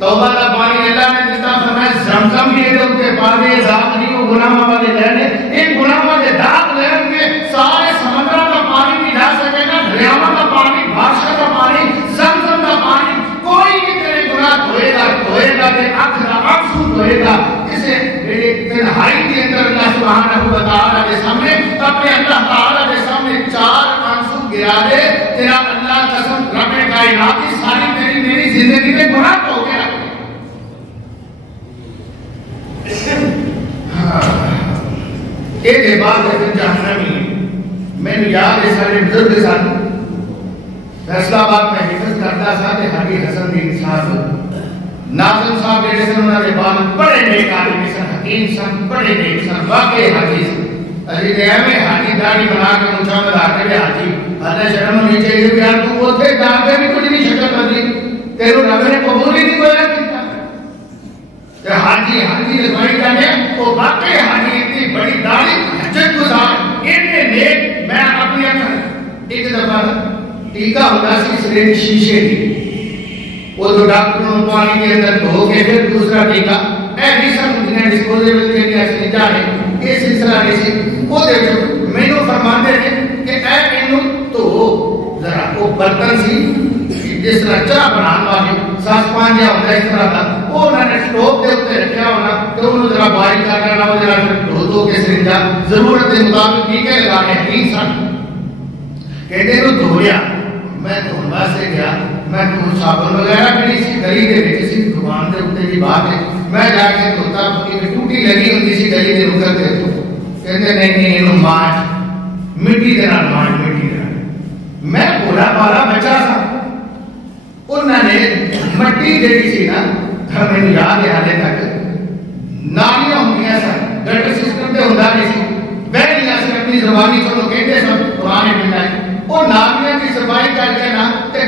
توبہ دا پانی اللہ نے دیتا فرمائے زمزم بھی دے اترے پانی داغ نہیں ہو گناہ والے لینے، ایک گناہ والے داغ لیں گے، سارے سمندرہ کا پانی بھی لا سکے گا، دریاوہ کا پانی، بارشہ کا پانی، زمزم کا پانی، کوئی بھی تیرے گناہ دھوئے گا کہ اکثر دھوئے گا، اسے تنہائی کے اندر اللہ سبحانہ وتعالی کے سامنے، اپنے اللہ تعالی کے سامنے 4 آنسو گرا دے، تیرا اللہ قسم رب کائنات کی ساری تیری میری زندگی میں گناہ ہو گیا۔ ایک بات ہے جہنمی، میں نے یاد ہے سارے بزرگ ساتھ فیصلہ آباد میں حفظ کرتا ساتھ حاجی حسن دین صاحب ناظم صاحب جیسے سن انہوں نے بات بڑے نیک آدمی سن، حکیم سن، بڑے نیک سن، واقعی حاجی سن، عزیز میں حاجی داڑھی بنا کے مچھا میں لاتے ہوئے حاجی اللہ شرم ہونی چاہیے کہ یار تو وہ تھے جانتے بھی کچھ نہیں شکل بدلی، تیرے رب نے قبول ہی نہیں کویا کیتا کہ حاجی رضوائی جانے وہ واقعی حاجی اتنی بڑی داڑھی حجت گزار اتنے نیک، میں اپنی اکھر ایک دفعہ ٹیکہ ہوتا سی سرین شیشے دی، وہ جو ڈاکٹروں پانی کے اندر دھو کے پھر دوسرا ٹیکہ اے بھی سب مجھنے ڈسپوزیبل کے لئے سنجا ہے، یہ سلسلہ نہیں سی، وہ دے جو میں نو فرماتے ہیں کہ اے انو تو ذرا وہ برتن سی جس طرح چاہ بنان والی ساس پانجیا ہوتا ہے اس طرح تھا، وہ انہوں نے سٹوپ دے ہوتے رکھیا ہونا کہ انہوں ذرا بائل کرنا وہ ذرا دھو کے سنجا ضرورت مطابق ٹیکے لگانے حقیق سن، کہتے ہیں انہوں دھو لیا، میں دھونبا سے گیا، میں تو صابن وغیرہ بھی سی گلی دے بیٹے سی دکان دے اٹھتے کی بات ہے، میں جا کے دھوتا ٹوٹی لگی ہوتی سی گلی دے رکھتے تو کہتے نہیں انہوں مانچ مٹی دینا مانچ مٹی دینا، میں پورا بالا بچا سا، انہوں نے مٹی دے سی نا، ہمیں یاد ہے آنے تک نالیاں ہوندیاں سا گٹر سسٹم دے ہوندہ نہیں سی، ویلیاں سے اپنی زبانی چھوڑو کہتے سب پرانے بندائیں، وہ نالیاں کی صفائی کا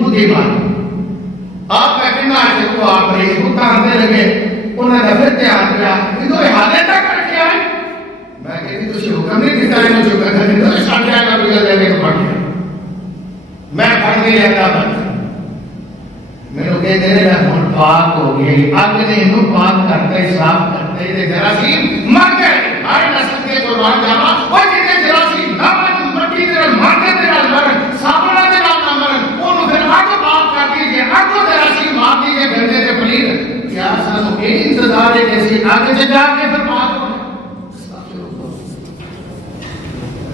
ਮੁੱਦੀ ਮਾਰ ਆਪ ਕਹਿੰਦਾ ਕਿ ਉਹ ਆਪਣੇ ਹੁਤਾਂ ਦੇ ਲਗੇ ਉਹਨਾਂ ਦਾ ਫਿਰ ਧਿਆਨ ਰਿਹਾ ਇਹਦੋਂ ਹਾਲੇ ਤੱਕ ਰੱਖਿਆ ਹੈ ਮੈਂ ਕਹਿੰਦੀ ਤੁਸੀਂ ਹੁਕਮ ਨਹੀਂ ਦਿੱਤਾ ਇਹਨੂੰ ਜੋ ਕਰਦਾ ਨਹੀਂ ਸਾਡਿਆਂ ਦਾ ਬਿਗਲ ਦੇ ਕੇ ਫੜ ਲਿਆ ਮੈਂ ਫੜ ਕੇ ਲਿਆਂਦਾ ਮੈਨੂੰ ਕਹਿੰਦੇ ਨੇ ਹੁਣ ਪਾਕ ਹੋ ਗਈ ਅੱਗ ਨੇ ਇਹਨੂੰ ਪਾਕ ਕਰਤੇ ਸਾਫ਼ ਕਰਤੇ ਤੇ ਜਰਾਸੀਮ ਮਰ ਗਏ ਹਰ ਨਸਲ ਦੇ ਕੁਰਬਾਨ ਜਾਵਾ ਉਹ ਜਿਹਦੇ ਜਰਾਸੀਮ ਨਾ ਮੱਟੀ ਦੇ ਨਾਲ ਮਾਰਦੇ ਦੇ ਨਾਲ ਮਰਨ ਸਾਬਣਾ ਦੇ ਨਾਲ ਨਾ ਮਰਨ ਉਹਨੂੰ ਫਿਰ ਅੱਗ ਪਾਕ ਕਰ ਦੀਏ ਅੱਗ ਜਰਾਸੀਮ ਮਾਰ ਦੀਏ ਗੰਦੇ ਤੇ ਪਲੀਰ ਕਿਆ ਸਾਨੂੰ ਇਹ ਇੰਤਜ਼ਾਰ ਹੈ ਕਿ ਅਸੀਂ ਅੱਗ ਚ ਜਾ ਕੇ ਫਿਰ ਪਾਕ ਹੋਣਾ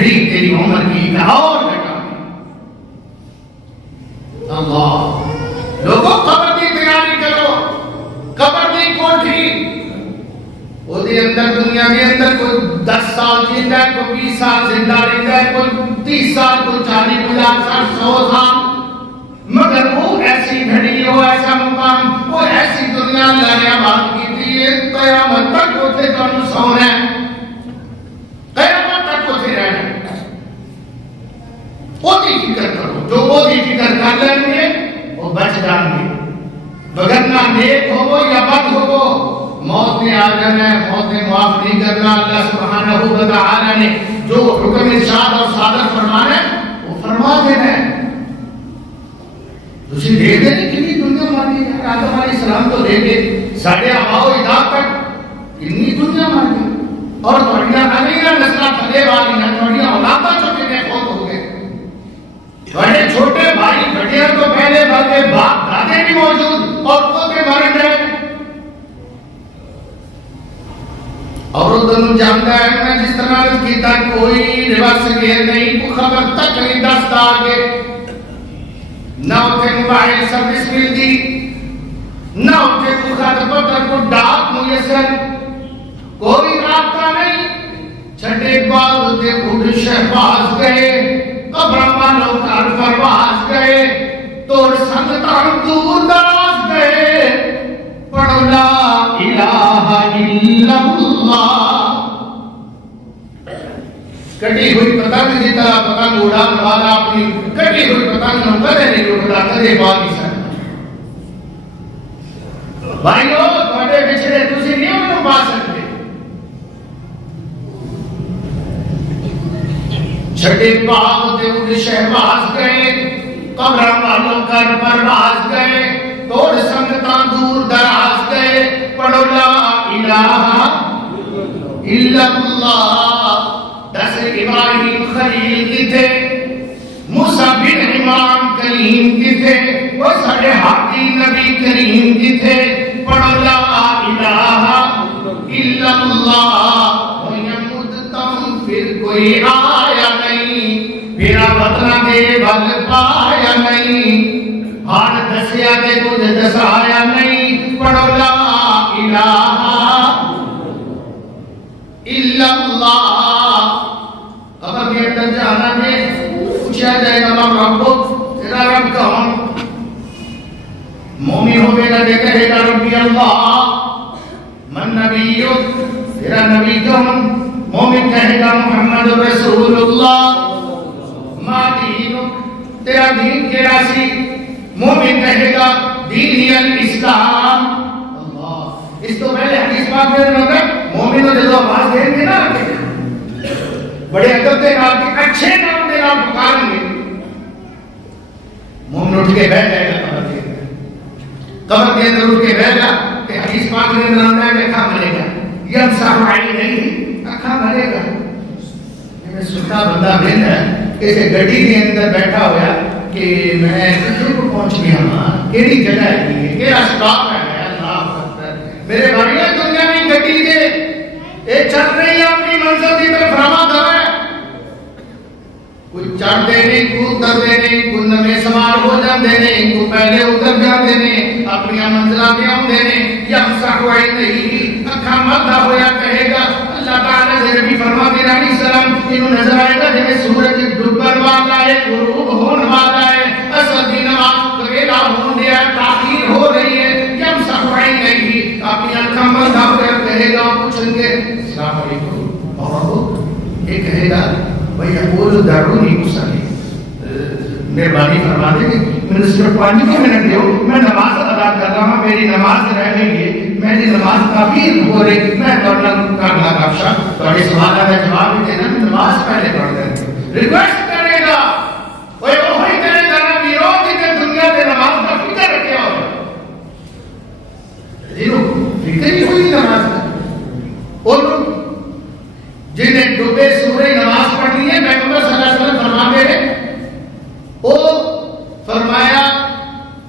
گھڑی تیری عمر کی ایک اور گھٹا اللہ لوگوں قبر کی تیاری کرو قبر کی کوٹھی وہ دے اندر دنیا کے اندر کوئی 10 سال زندہ ہے کوئی 20 سال زندہ رہتا ہے کوئی 30 سال کوئی 40 50 سال 100 سال مگر وہ ایسی گھڑی ہو ایسا مقام وہ ایسی دنیا اللہ نے آباد کی تھی قیامت تک ہوتے تو سونا ہے قیامت تک ہوتے رہنا وہ کی فکر کرو جو وہ کی فکر کر لیں گے وہ بچ جائیں گے بگرنا نیک ہو وہ یا بد ہو وہ موت نے آ جانا ہے موت نے معاف نہیں کرنا اللہ سبحانہ و تعالی نے جو حکم ارشاد اور صادر فرمانا ہے وہ فرما دینا ہے تسی دیکھ دیں کتنی دنیا ماری ہے آدم علیہ السلام تو لے کے ساڑھے آباؤ اجاد تک کتنی دنیا ماری اور تھوڑیاں نگیاں نسلہ تھلے والی ہیں تھوڑیاں اولادہ چھوٹے میں خود ہو گئے بڑے چھوٹے بھائی بڑیاں تو پہلے بڑے باپ دادے بھی موجود اور پوتے مر گئے اور وہ دونوں جانتا ہے میں جس طرح کی تا کوئی ریورس گیئر نہیں کو خبر تک نہیں دستا آگے نہ ہوتے موبائل سروس ملتی نہ ہوتے کو خط پتر کو ڈاک میسر کوئی رابطہ نہیں چھٹے بعد ہوتے اٹھ شہباز گئے قبر والوں کار پرواز گئے توڑ سنگتان دور دراز گئے پڑھو لا الہ الا اللہ کٹی ہوئی پتنگ جی طرح پتنگ اڑان والا اپنی کٹی ہوئی پتنگ نو کدے نہیں اڑتا کدے پا نہیں سکتا بھائیو تھوڑے بچھڑے تسی نہیں انہوں پا سکتے چھٹے پاک دے اٹھ شہباز گئے قبر والوں کر پرواز گئے توڑ سنگتاں دور دراز گئے پڑھو لا الہ الا اللہ دس ابراہیم خلیل کی تھے موسیٰ بن امام کلیم کی تھے وہ سڑے حاقی نبی کریم کی تھے پڑھو لا الہ الا اللہ پھر کوئی آیا نہیں میرا بدلہ دے بل پایا نہیں ہار دسیا دے کچھ دسایا نہیں پڑھو لا الہ الا اللہ قبر کے اندر جانا میں پوچھا جائے گا رب تیرا رب کون مومن ہو گئے دے کہے گا ربی اللہ من نبی تیرا نبی کون مومن کہے گا محمد رسول اللہ ما دین تیرا دین کیڑا سی مومن کہے گا دین الاسلام اللہ اس تو پہلے حدیث پاک میں ہوگا مومن تو جب آواز دیں گے نا بڑے ادب کے نام کے اچھے نام کے نام پکاریں گے مومن اٹھ کے بیٹھ جائے گا قبر کے اندر اٹھ کے بیٹھ جا کہ حدیث پاک میں اندر آنا ہے کہ کھا ملے گا یمسح علی نہیں اکھا بھرے گا میں سنتا بندہ بہن ہے اسے گڑی کے اندر بیٹھا ہوا کہ میں کتنے کو پہنچ گیا ہاں کیڑی جگہ ہے یہ کیڑا سٹاپ ہے اللہ اکبر میرے بھائیوں دنیا میں گڈی دے اے چل رہی ہے اپنی منزل کی طرف رواں کر رہا ہے کوئی چڑھ دے نہیں کود کر دے نہیں کوئی نویں سوار ہو جاندے نہیں کوئی پہلے اتر جاندے نہیں اپنی منزلاں تے اوندے نہیں یمسح علیہ اکھاں مدھا ہویا کہے گا اللہ تعالی نے نبی فرماتے ہیں علیہ السلام انہوں نظر آئے گا جیسے سورج ڈوبن والا ہے غروب ہونے والا ہے اصل کی نماز کبیلا ہون دیا تاخیر ہو رہی ہے یمسح علیہ اپنی اکھاں مدھا ہویا کہے گا پوچھیں گے السلام علیکم اور یہ کہے گا بھئی اقول دعونی مصلی مہربانی فرما دیں میں نے صرف 5 منٹ دیو میں نماز ادا کر رہا ہوں میری نماز رہ گئی ہے میری نماز کافی ہو رہی میں دورنا کرنا کافشا تھوڑے سوال آدھا جواب دینا نماز پہلے پڑھ دیں ریکویسٹ کرے گا کوئی وہی کرے گا نا بیرو جنہیں دنیا میں نماز کا فکر رکھے ہو فکر ہی ہوئی نماز کا اور جنہیں ڈوبے سورے نماز پڑھنی ہے پیغمبر صلی اللہ علیہ وسلم فرماتے ہیں وہ فرمایا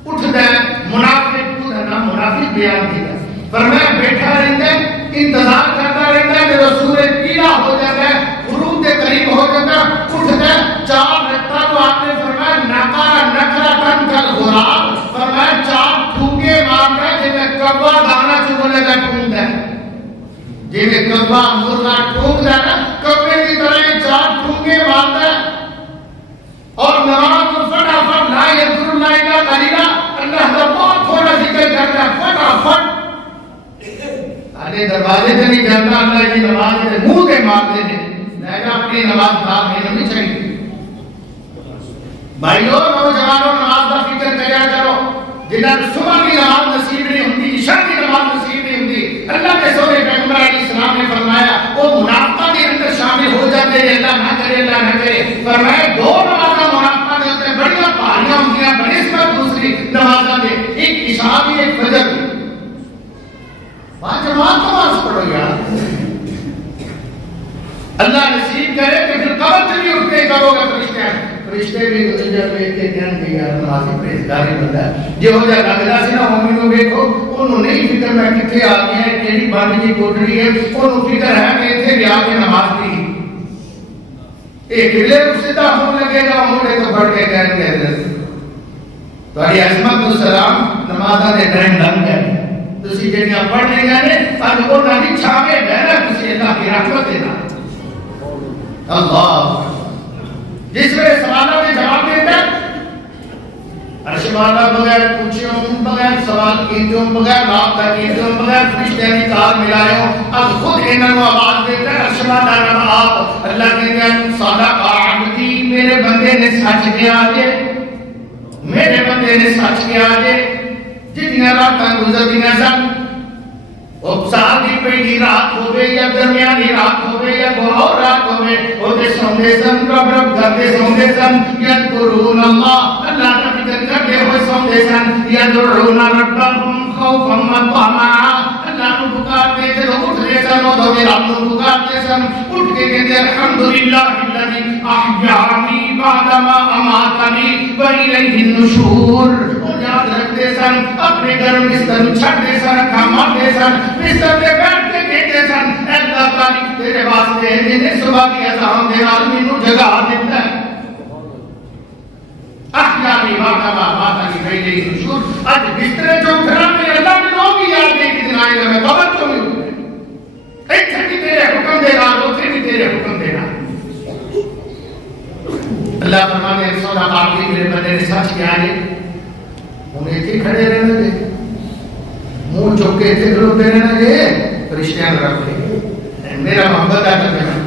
اٹھ دے منافق کو نہ منافق بیان کیا فرمایا بیٹھا رہتا ہے انتظار کرتا رہتا ہے کہ سورج پیلا ہو جاتا ہے غروب کے قریب ہو جاتا ہے جی میں کبا مرغا ٹھونک دا نا کبے کی طرح چار ٹھونکے مارتا ہے اور نماز کو فٹافٹ لا یذکر اللہ الا قلیلا اللہ کا بہت تھوڑا ذکر کرتا ہے فٹافٹ آنے دروازے سے نہیں جاتا اللہ کی نماز سے منہ کے مارتے ہیں لہذا اپنی نماز بھاگ میں نہیں چاہیے بھائیو نوجوانوں نماز کا فکر کریا کرو جنہاں صبح کی نماز نصیب نہیں ہوتی عشاء کی نماز نصیب نہیں ہوتی اللہ کے سونے پیغمبر علیہ السلام نے فرمایا وہ منافقہ کے اندر شامل ہو جاتے ہیں اللہ نہ کرے اللہ نہ کرے فرمایا دو نمازاں منافقہ کے ہوتے ہیں بڑی پہاڑیاں ہوتی ہیں بڑی اسمت دوسری نمازاں میں ایک عشاء بھی ایک فجر بھی وہاں جماعت نماز پڑھو یار اللہ نصیب کرے کہ پھر قبر سے بھی اٹھتے کرو گا فرشتے بھی گزر میں کے جان کے یار نمازی پرہیزگاری بندہ جو ہو جائے لگدا سی نا مومنوں دیکھو انہوں نہیں فکر میں کتنے آ گیا ہے کیڑی بانی کی کوٹڑی ہے انہوں فکر ہے کہ اتنے بھی آ کے نماز پڑھی ایک قبلے کو سیدھا ہونے لگے گا موڑے تو بڑھ کے کہنے کے اندر تہاڈی عظمت و سلام نمازاں دے ٹائم لنگ گئے تسی جڑیاں پڑھ لے گئے اج وہ نہ چھاوے بہنا تسی اللہ کی رحمت دینا اللہ جس میں سوالوں کے جواب دیتا عرش والا بغیر پوچھوں بغیر سوال کیتوں بغیر رابطہ کیتوں بغیر فرشتے کی کار ملائے اب خود انہوں کو آواز دیتا ہے عرش والا رب آپ اللہ کے دین صادق عبدی میرے بندے نے سچ کیا آجے میرے بندے نے سچ کیا آجے جتنی راتاں گزردیاں سن وہ سال کی پہلی رات ہوئے یا درمیانی رات ہوئے یا کوئی اور رات ہوئے وہ دے سوندے سن رب رب کرتے سوندے سن یذکرون اللہ اللہ کا ذکر کرتے ہوئے سوندے سن یدعون ربهم خوفا وطمعا اللہ کو پکارتے تھے تو اٹھتے سن وہ دو رب کو پکارتے سن اٹھ کے کہتے الحمدللہ الذی احیانی بعد ما اماتنی والیہ النشور یاد رکھتے سن اپنے گھر بستر چھڑتے سن کھاماتے سن بستر پہ بیٹھ کے کہتے سن اے اللہ تعالیٰ تیرے واسطے ہے جنہیں صبح کی اذان دے آدمی نو جگہ دیتا ہے احیانی واقعہ ماتا کی بیلی نشور آج بستر جو گھران میں اللہ نے نو کی یاد دے کہ دن آئے گا میں قبر تو نہیں ہوئے ایک تھے بھی تیرے حکم دے رہا دوسرے بھی تیرے حکم دے رہا اللہ فرمانے سونا قابلی میرے بندے نے سچ کیا ہے انہیں تھی کھڑے رہنے دے منہ چکے تھے روتے رہنے دے فرشتیاں رکھ لے میرا محبت آتا ہے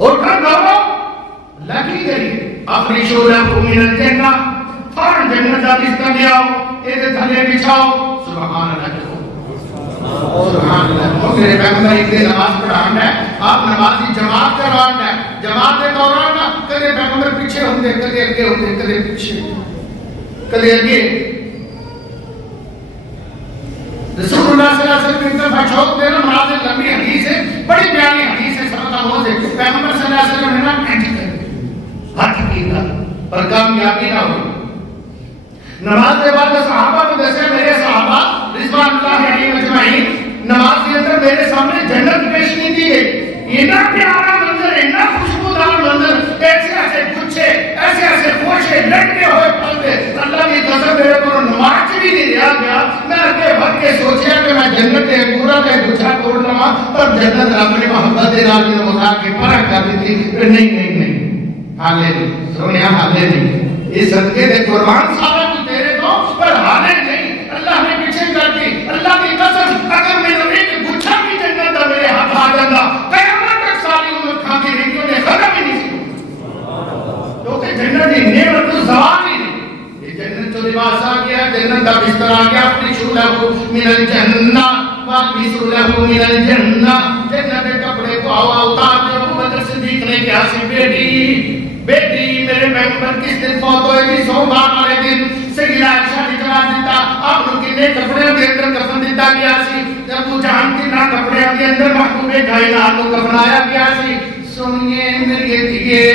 اٹھا دورو اللہ کی کری اپنی شورہ کو من الجنہ فارن جنت کا بستر لے آؤ ایسے تھلے بچھاؤ سبحان اللہ سبحان اللہ میرے پیغمبر ایک دن نماز پڑھانا ہے آپ نمازی جماعت کروانا ہے جماعت کے دوران کدے پیغمبر پیچھے ہوتے کدے اگے ہوتے کدے پیچھے کدے اگے رسول اللہ صلی اللہ علیہ وسلم کی طرف شوق دینا مناظر لمبی حدیث ہے بڑی پیاری حدیث ہے سبق آموز ہے پیغمبر صلی اللہ علیہ وسلم نے نا کہتے ہیں ہاتھ کیتا پر کامیابی نہ ہوئی نماز کے بعد صحابہ کو دسے میرے صحابہ رضوان اللہ علیہ مجمعین نماز کے اندر میرے سامنے جنت پیش نہیں دی گئی اتنا پیارا منظر اتنا خوشبودار منظر ایسے ایسے گچھے ایسے ایسے خوشے لٹکے ہوئے پھلتے اللہ کی قسم میرے کو نماز بھی نہیں رہا گیا میں آگے بھر کے سوچیا کہ میں جنت ایک پورا کا گچھا توڑ لوں پر جنت اپنی محبت راضی نے متا کے پرا کر دی تھی نہیں حالے نہیں سویا حالے نہیں یہ صدقے دے قربان سارا کچھ تیرے تو پر حالے نہیں اللہ نے پیچھے کر دی اللہ کی قسم اگر میرے ایک گچھا بھی جنت دا میرے ہاتھ آ جاتا قیامت تک ساری عمر کھاتی رہی انہیں ختم ہی نہیں سی کیونکہ جنت کی نعمت تو زوال ہی نہیں یہ جنت تو لباس آ گیا جنت دا بستر آ گیا اپنی شولہ کو من الجنہ واقعی شولہ کو من الجنہ جنت کپڑے کو ہوا اتار دے ابو بکر صدیق نے کہا سی بیٹی میرے پیغمبر کس دن فوت ہوئے گی سوموار والے دن سیدہ عائشہ نے جواب دیتا آپ لوگ کتنے کپڑے کے اندر کفن دیتا گیا سی ابو جان کی نہ کپڑے کے اندر محبوب کائنات کو کفنایا گیا سی سنیے میرے دیے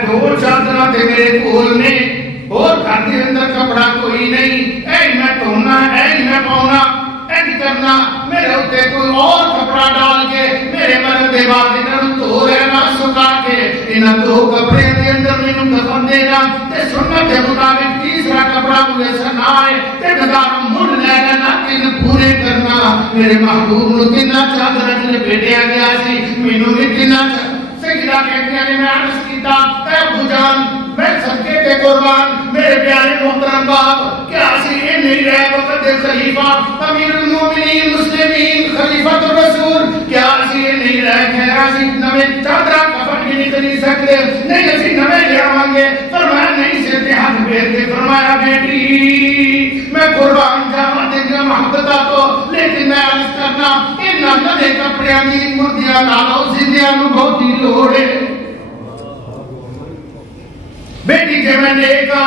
ڈھول چادر تے میرے کول نے اور گھر کے اندر کپڑا کوئی نہیں اے میں دھونا اے میں پاؤنا کرنا میرے ہوتے کوئی اور کپڑا ڈال کے میرے مرد دے بعد انہوں تو رہنا سکا کے انہوں دو کپڑے دے اندر انہوں کفن دینا تے سنت کے مطابق تیسرا کپڑا مجھے سنائے تے نظام مڑ لے لینا تین پورے کرنا میرے محبوب نو تین چادر اجنے چھڑیا گیا سی مینوں بھی دناں سیدہ کہتی ہیں میں عرض کیتا اے ابو جان میں صدقے تے قربان میرے پیارے محترم باپ کیا اسی یہ نہیں رہے وقت خلیفہ امیر المومنین مسلمین خلیفۃ الرسول کیا اسی یہ نہیں رہے کہ اسی نویں چادرہ کفن بھی نہیں خرید سکتے نہیں اسی نویں لے آؤں گے فرمایا نہیں سر تے ہاتھ پھیر کے فرمایا بیٹی میں قربان جاواں تیری محبتاں تو لیکن میں عرض کرنا ان نویں کپڑیاں دی مردیاں نالوں زندیاں نوں بہت ہی لوڑ ہے بیٹی کے میں دیکھا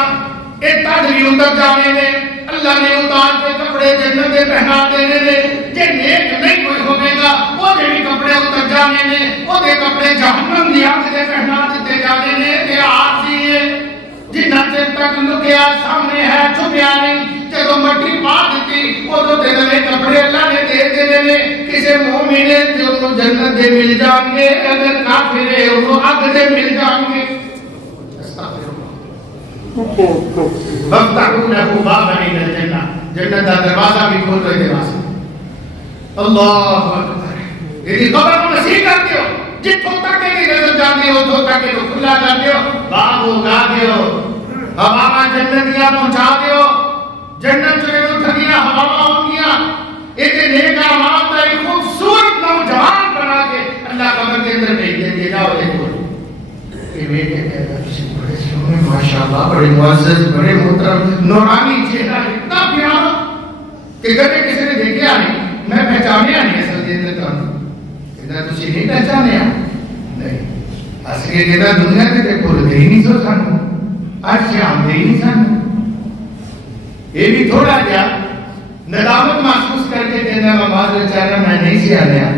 ایک تاجری اتر جانے نے اللہ نے اتار کے کپڑے جنت کے پہنا دینے نے جے نیک نہیں کوئی ہوگے گا وہ جو بھی کپڑے اتر جانے نے وہ دے کپڑے جہنم دی آنکھ دے پہنا دیتے جانے نے کہ آرزی ہے جنہ چر تک لکیا سامنے ہے چھپیا نہیں جدو مٹی پا دیتی وہ تو دے نوے کپڑے اللہ نے دے دینے نے کسے مومن ہے جو انہوں جنت دے مل جائیں گے اگر کافر ہے انہوں آگ دے مل جائیں گے وَفْتَحُوا لَهُ بَابًا إِلَى الْجَنَّةِ جنت دا دروازہ بھی کھول رہے تھے واسطے اللہ اکبر یہ قبر کو مسیح کر دیو جتوں تک کی نظر جان دیو تو تک کو کھلا کر دیو باغ اگا دیو ہوا جنتیاں پہنچا دیو جنت جو ہے ٹھنڈیاں ہوا ہوں گیا ایک نیک اعمال کا ایک خوبصورت نوجوان بنا کے اللہ قبر کے اندر بھیج دیں گے جاؤ دیکھو یہ بیٹے کہتا ہے ماشاءاللہ بڑے معزز بڑے محترم نورانی چہرہ اتنا پیارا کہ کبھی کسی نے دیکھا نہیں میں پہچانے نہیں اصل دن کا کہتا تسی نہیں پہچانے نہیں اصل یہ کہتا دنیا کے بھول گئی نہیں سو سانو آج شام دے ہی نہیں سانو یہ بھی تھوڑا کیا ندامت محسوس کر کے کہنا مماز بیچارہ میں نہیں سی آیا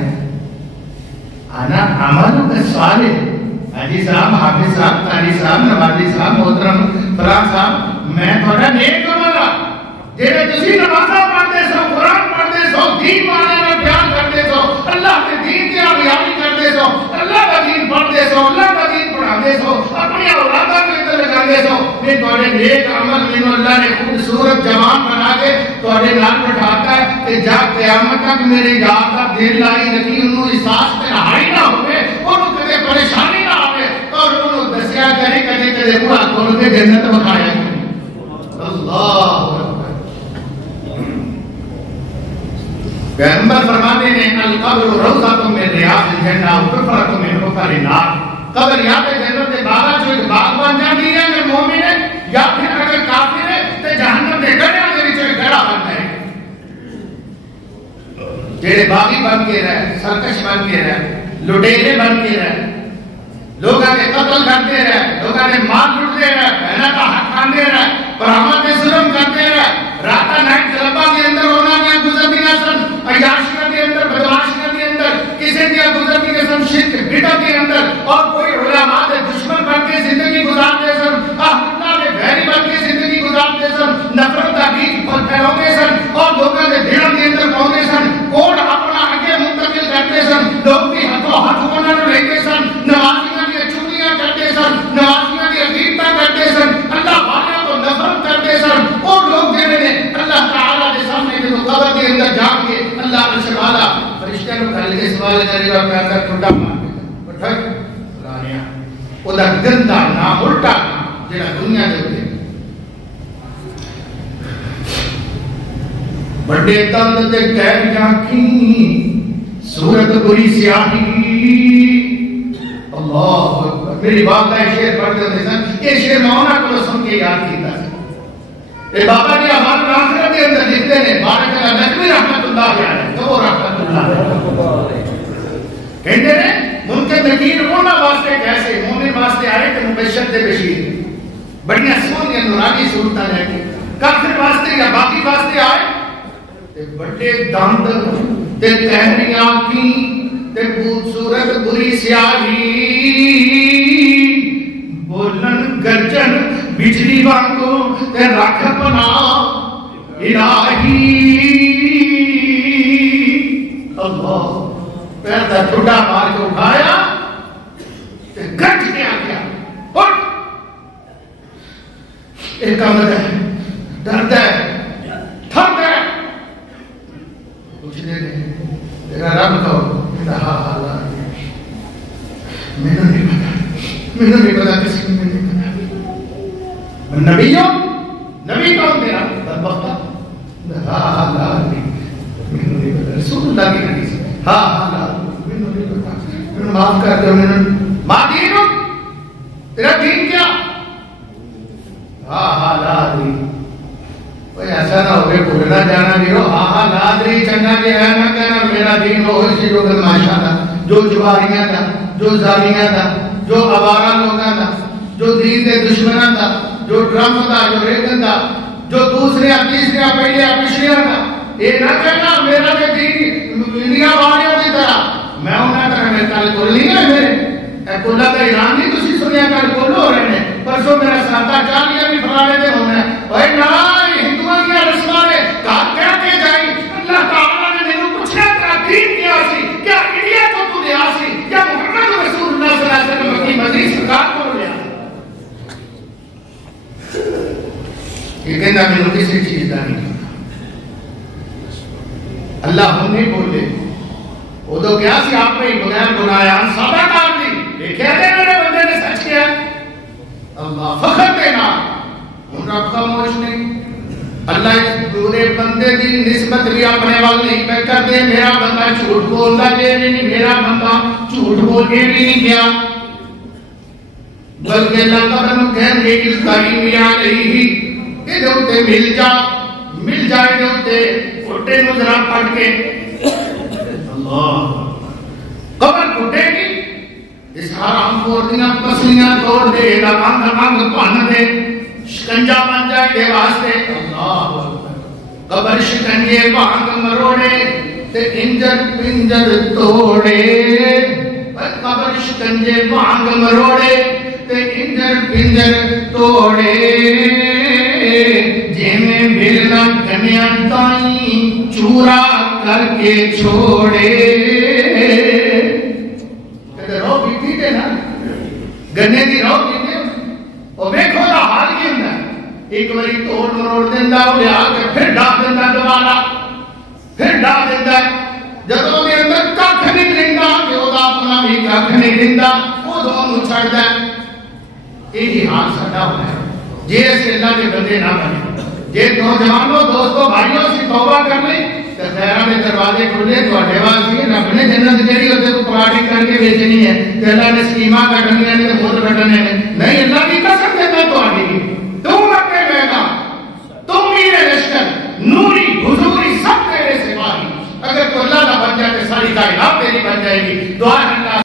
آنا عمل کا سوال ہے حاجی صاحب حافظ صاحب قاری صاحب نوازی صاحب محترم فلاں صاحب میں تھوڑا نیک کمالا جیرے تسی نمازہ پڑھتے سو قرآن پڑھتے سو دین مانے میں بیان کرتے سو اللہ کے دین کی آبیانی کرتے سو اللہ کا دین پڑھتے سو اللہ کا دین پڑھاتے سو اپنی اولادہ کو ادھر لگاتے سو میں تھوڑے نیک عمل میں اللہ نے خوبصورت جوان بنا کے تھوڑے نال بٹھاتا ہے کہ جا قیامت تک میرے یاد کا دل لائی رکھی انہوں احساس پہ نہائی نہ ہوئے انہوں کدے پریشانی نہ ہوئے اور انہوں دسیا کرے کدے کدے پورا کھول کے جنت بکھایا کرے اللہ پیغمبر فرماتے ہیں القبر روضۃ من ریاض الجنہ وحفرۃ من حفر النار قبر یا تے جنت دے باغ جو ایک باغ بن جاندی ہے اگر مومن ہے یا پھر اگر کافر ہے تے جہنم دے گڑھیاں دے وچ ایک گڑھا بنتا ہے جڑے باغی بن کے رہے سرکش بن کے رہے لٹیرے بن کے رہے لوگاں کے قتل کرتے رہے لوگاں کے مال لٹتے رہے بہنوں کا حق کھاندے رہے برہمہ پہ ظلم کرتے رہے راتا نائٹ کلباں کے اندر ہونا کیا گزردیاں سن عیاشیاں کے اندر بدماشیاں کے اندر کسی دیا گزرتی کے سن شرک بدعت کے اندر اور کوئی علماء کے دشمن بن کے زندگی گزارتے سن اللہ کے غیری بن کے زندگی گزارتے سن نفرت کا بیج پھیلاتے سن اور لوگوں کے دلوں کے اندر پہنچتے سن کوڑ اپنا آگے منتقل کرتے سن لوگ بھی ہاتھوں ہاتھ انہوں نے لیتے سن نمازیاں کی چوریاں کرتے سن نمازیاں کی عقیدتاں کرتے سن اللہ والوں کو نفرت کرتے سن اور لوگ جڑے نے اللہ تعالیٰ کے سامنے جو قبر کے اندر جا کے اللہ عرش والا فرشتے کو کھل کے سوال کرے گا کہ اندر ٹھڈا مار کے اٹھک فلانیا اودا گندا نام الٹا جڑا دنیا دے اوتے بڑے تند تے کہہ جاکیں صورت بری سیاہی اللہ اکبر میری بات کا شعر پڑھتے ہوتے سن یہ شعر مونا کو سن کے یاد کیتا ہے اے بابا جی ہمارے آخرت کے اندر لکھتے ہیں بارک اللہ نقوی رحمت اللہ علیہ تو وہ رحمت اللہ علیہ کہتے ہیں منکر نکیر ہونا واسطے کیسے مومن واسطے آئے کہ مبشر دے بشیر بڑیاں سونیاں نورانی صورتاں لے کے کافر واسطے یا باقی واسطے آئے تے بڑے دند تے تہریاں کی تے خوبصورت بری سیاہی بولن گرجن بجلی وانگو تے رکھ پنا الہی اللہ پیر تا ٹھڈا مار کے اٹھایا تے گرج کے آ گیا اٹھ ایک امر ہے درد ہے تھک ہے کچھ دے تیرا رب کو کہتا ہاں میں نے پتا کسی کو نہیں پتا نبیوں نبی کون تیرا بدبختہ ہاں لا میں نے پتا رسول اللہ کی حدیث ہاں لا میں نے پتا میں معاف کر دو میں نے ماں دین تیرا دین کیا ہاں لا دین کوئی ایسا نہ ہوئے بھولنا جانا بھی ہو ہاں لادری چنگا کہ ہے نہ کہنا میرا دین ہو اسی جو بدماشا تھا جو جواریاں تھا جو زاریاں تھا جو آوارہ لوگاں تھا جو دین کے دشمناں تھا جو ڈرم تھا جو ریگن تھا جو دوسرے تیسرے پہلے پچھلے تھا یہ نہ کہنا میرا جو دین انڈیا والیاں کی طرح میں انہیں طرح میرے کل کل نہیں ہے میرے کلہ کا ایران نہیں تسی سنیا کل کل ہو رہے ہیں پرسوں میرا ساتھا چالیاں بھی فلانے دے ہونا ہے اوے نہ ہندوؤں کی رسماں نے کہا کہتے جائیں اللہ تعالیٰ نے میرے پوچھا تیرا دین کیا سی کیا انڈیا کو تو لیا سی کیا محمد رسول اللہ صلی اللہ علیہ وسلم کی مزید سرکار کو لیا یہ کہنا میں نے کسی چیز کا نہیں اللہ ہم نہیں بولے وہ تو کیا سی آپ پہ ہی بغیر بنایا سادہ کام نہیں دیکھے تھے میرے بندے نے سچ کیا اللہ فخر دینا ان رب کا موش نہیں اللہ اس پورے بندے دی نسبت بھی اپنے وال نہیں پہ کر دے میرا بندہ جھوٹ بولتا جے نہیں میرا بندہ جھوٹ بول کے بھی نہیں گیا بلکہ اللہ تعالیٰ نے کہن گے کہ تعلیم علیہ کہ دوتے مل جائے دوتے کھٹے نظرہ پڑھ کے اللہ قبر کھٹے گی اس حرام پوردیاں پسلیاں توڑ دے لبانگ پہن دے شکنجا بن جائے دے واسطے اللہ قبر شکنجے بانگ مروڑے تے انجر پنجر توڑے قبر شکنجے بانگ مروڑے تے انجر پنجر توڑے جے میں ملنا کنیاں تائیں چورا کر کے چھوڑے کہتے رو بیتی دے نا گنے دی رو بیتی اور بیکھو دا حال کی اندر ایک باری توڑ مروڑ دیندہ وہ لیا کے پھر ڈاک دیندہ دوبارہ پھر ڈاک دیندہ جب وہ دے اندر کاکھ نہیں دیندہ کہ وہ دا اپنا بھی کاکھ نہیں دیندہ وہ دونوں چھڑ دے یہی حال سڑا ہوا ہے یہ ایسے اللہ کے بندے نہ بنے یہ نوجوانوں دوستوں بھائیوں سے توبہ کر لیں کہ خیرہ میں دروازے کھلے تو اڈیواز یہ رب نے جنت جیڑی ہوتے کو پراٹی کر کے بیچنی ہے کہ اللہ نے سکیمہ کٹنی ہے تو خود کٹنے ہیں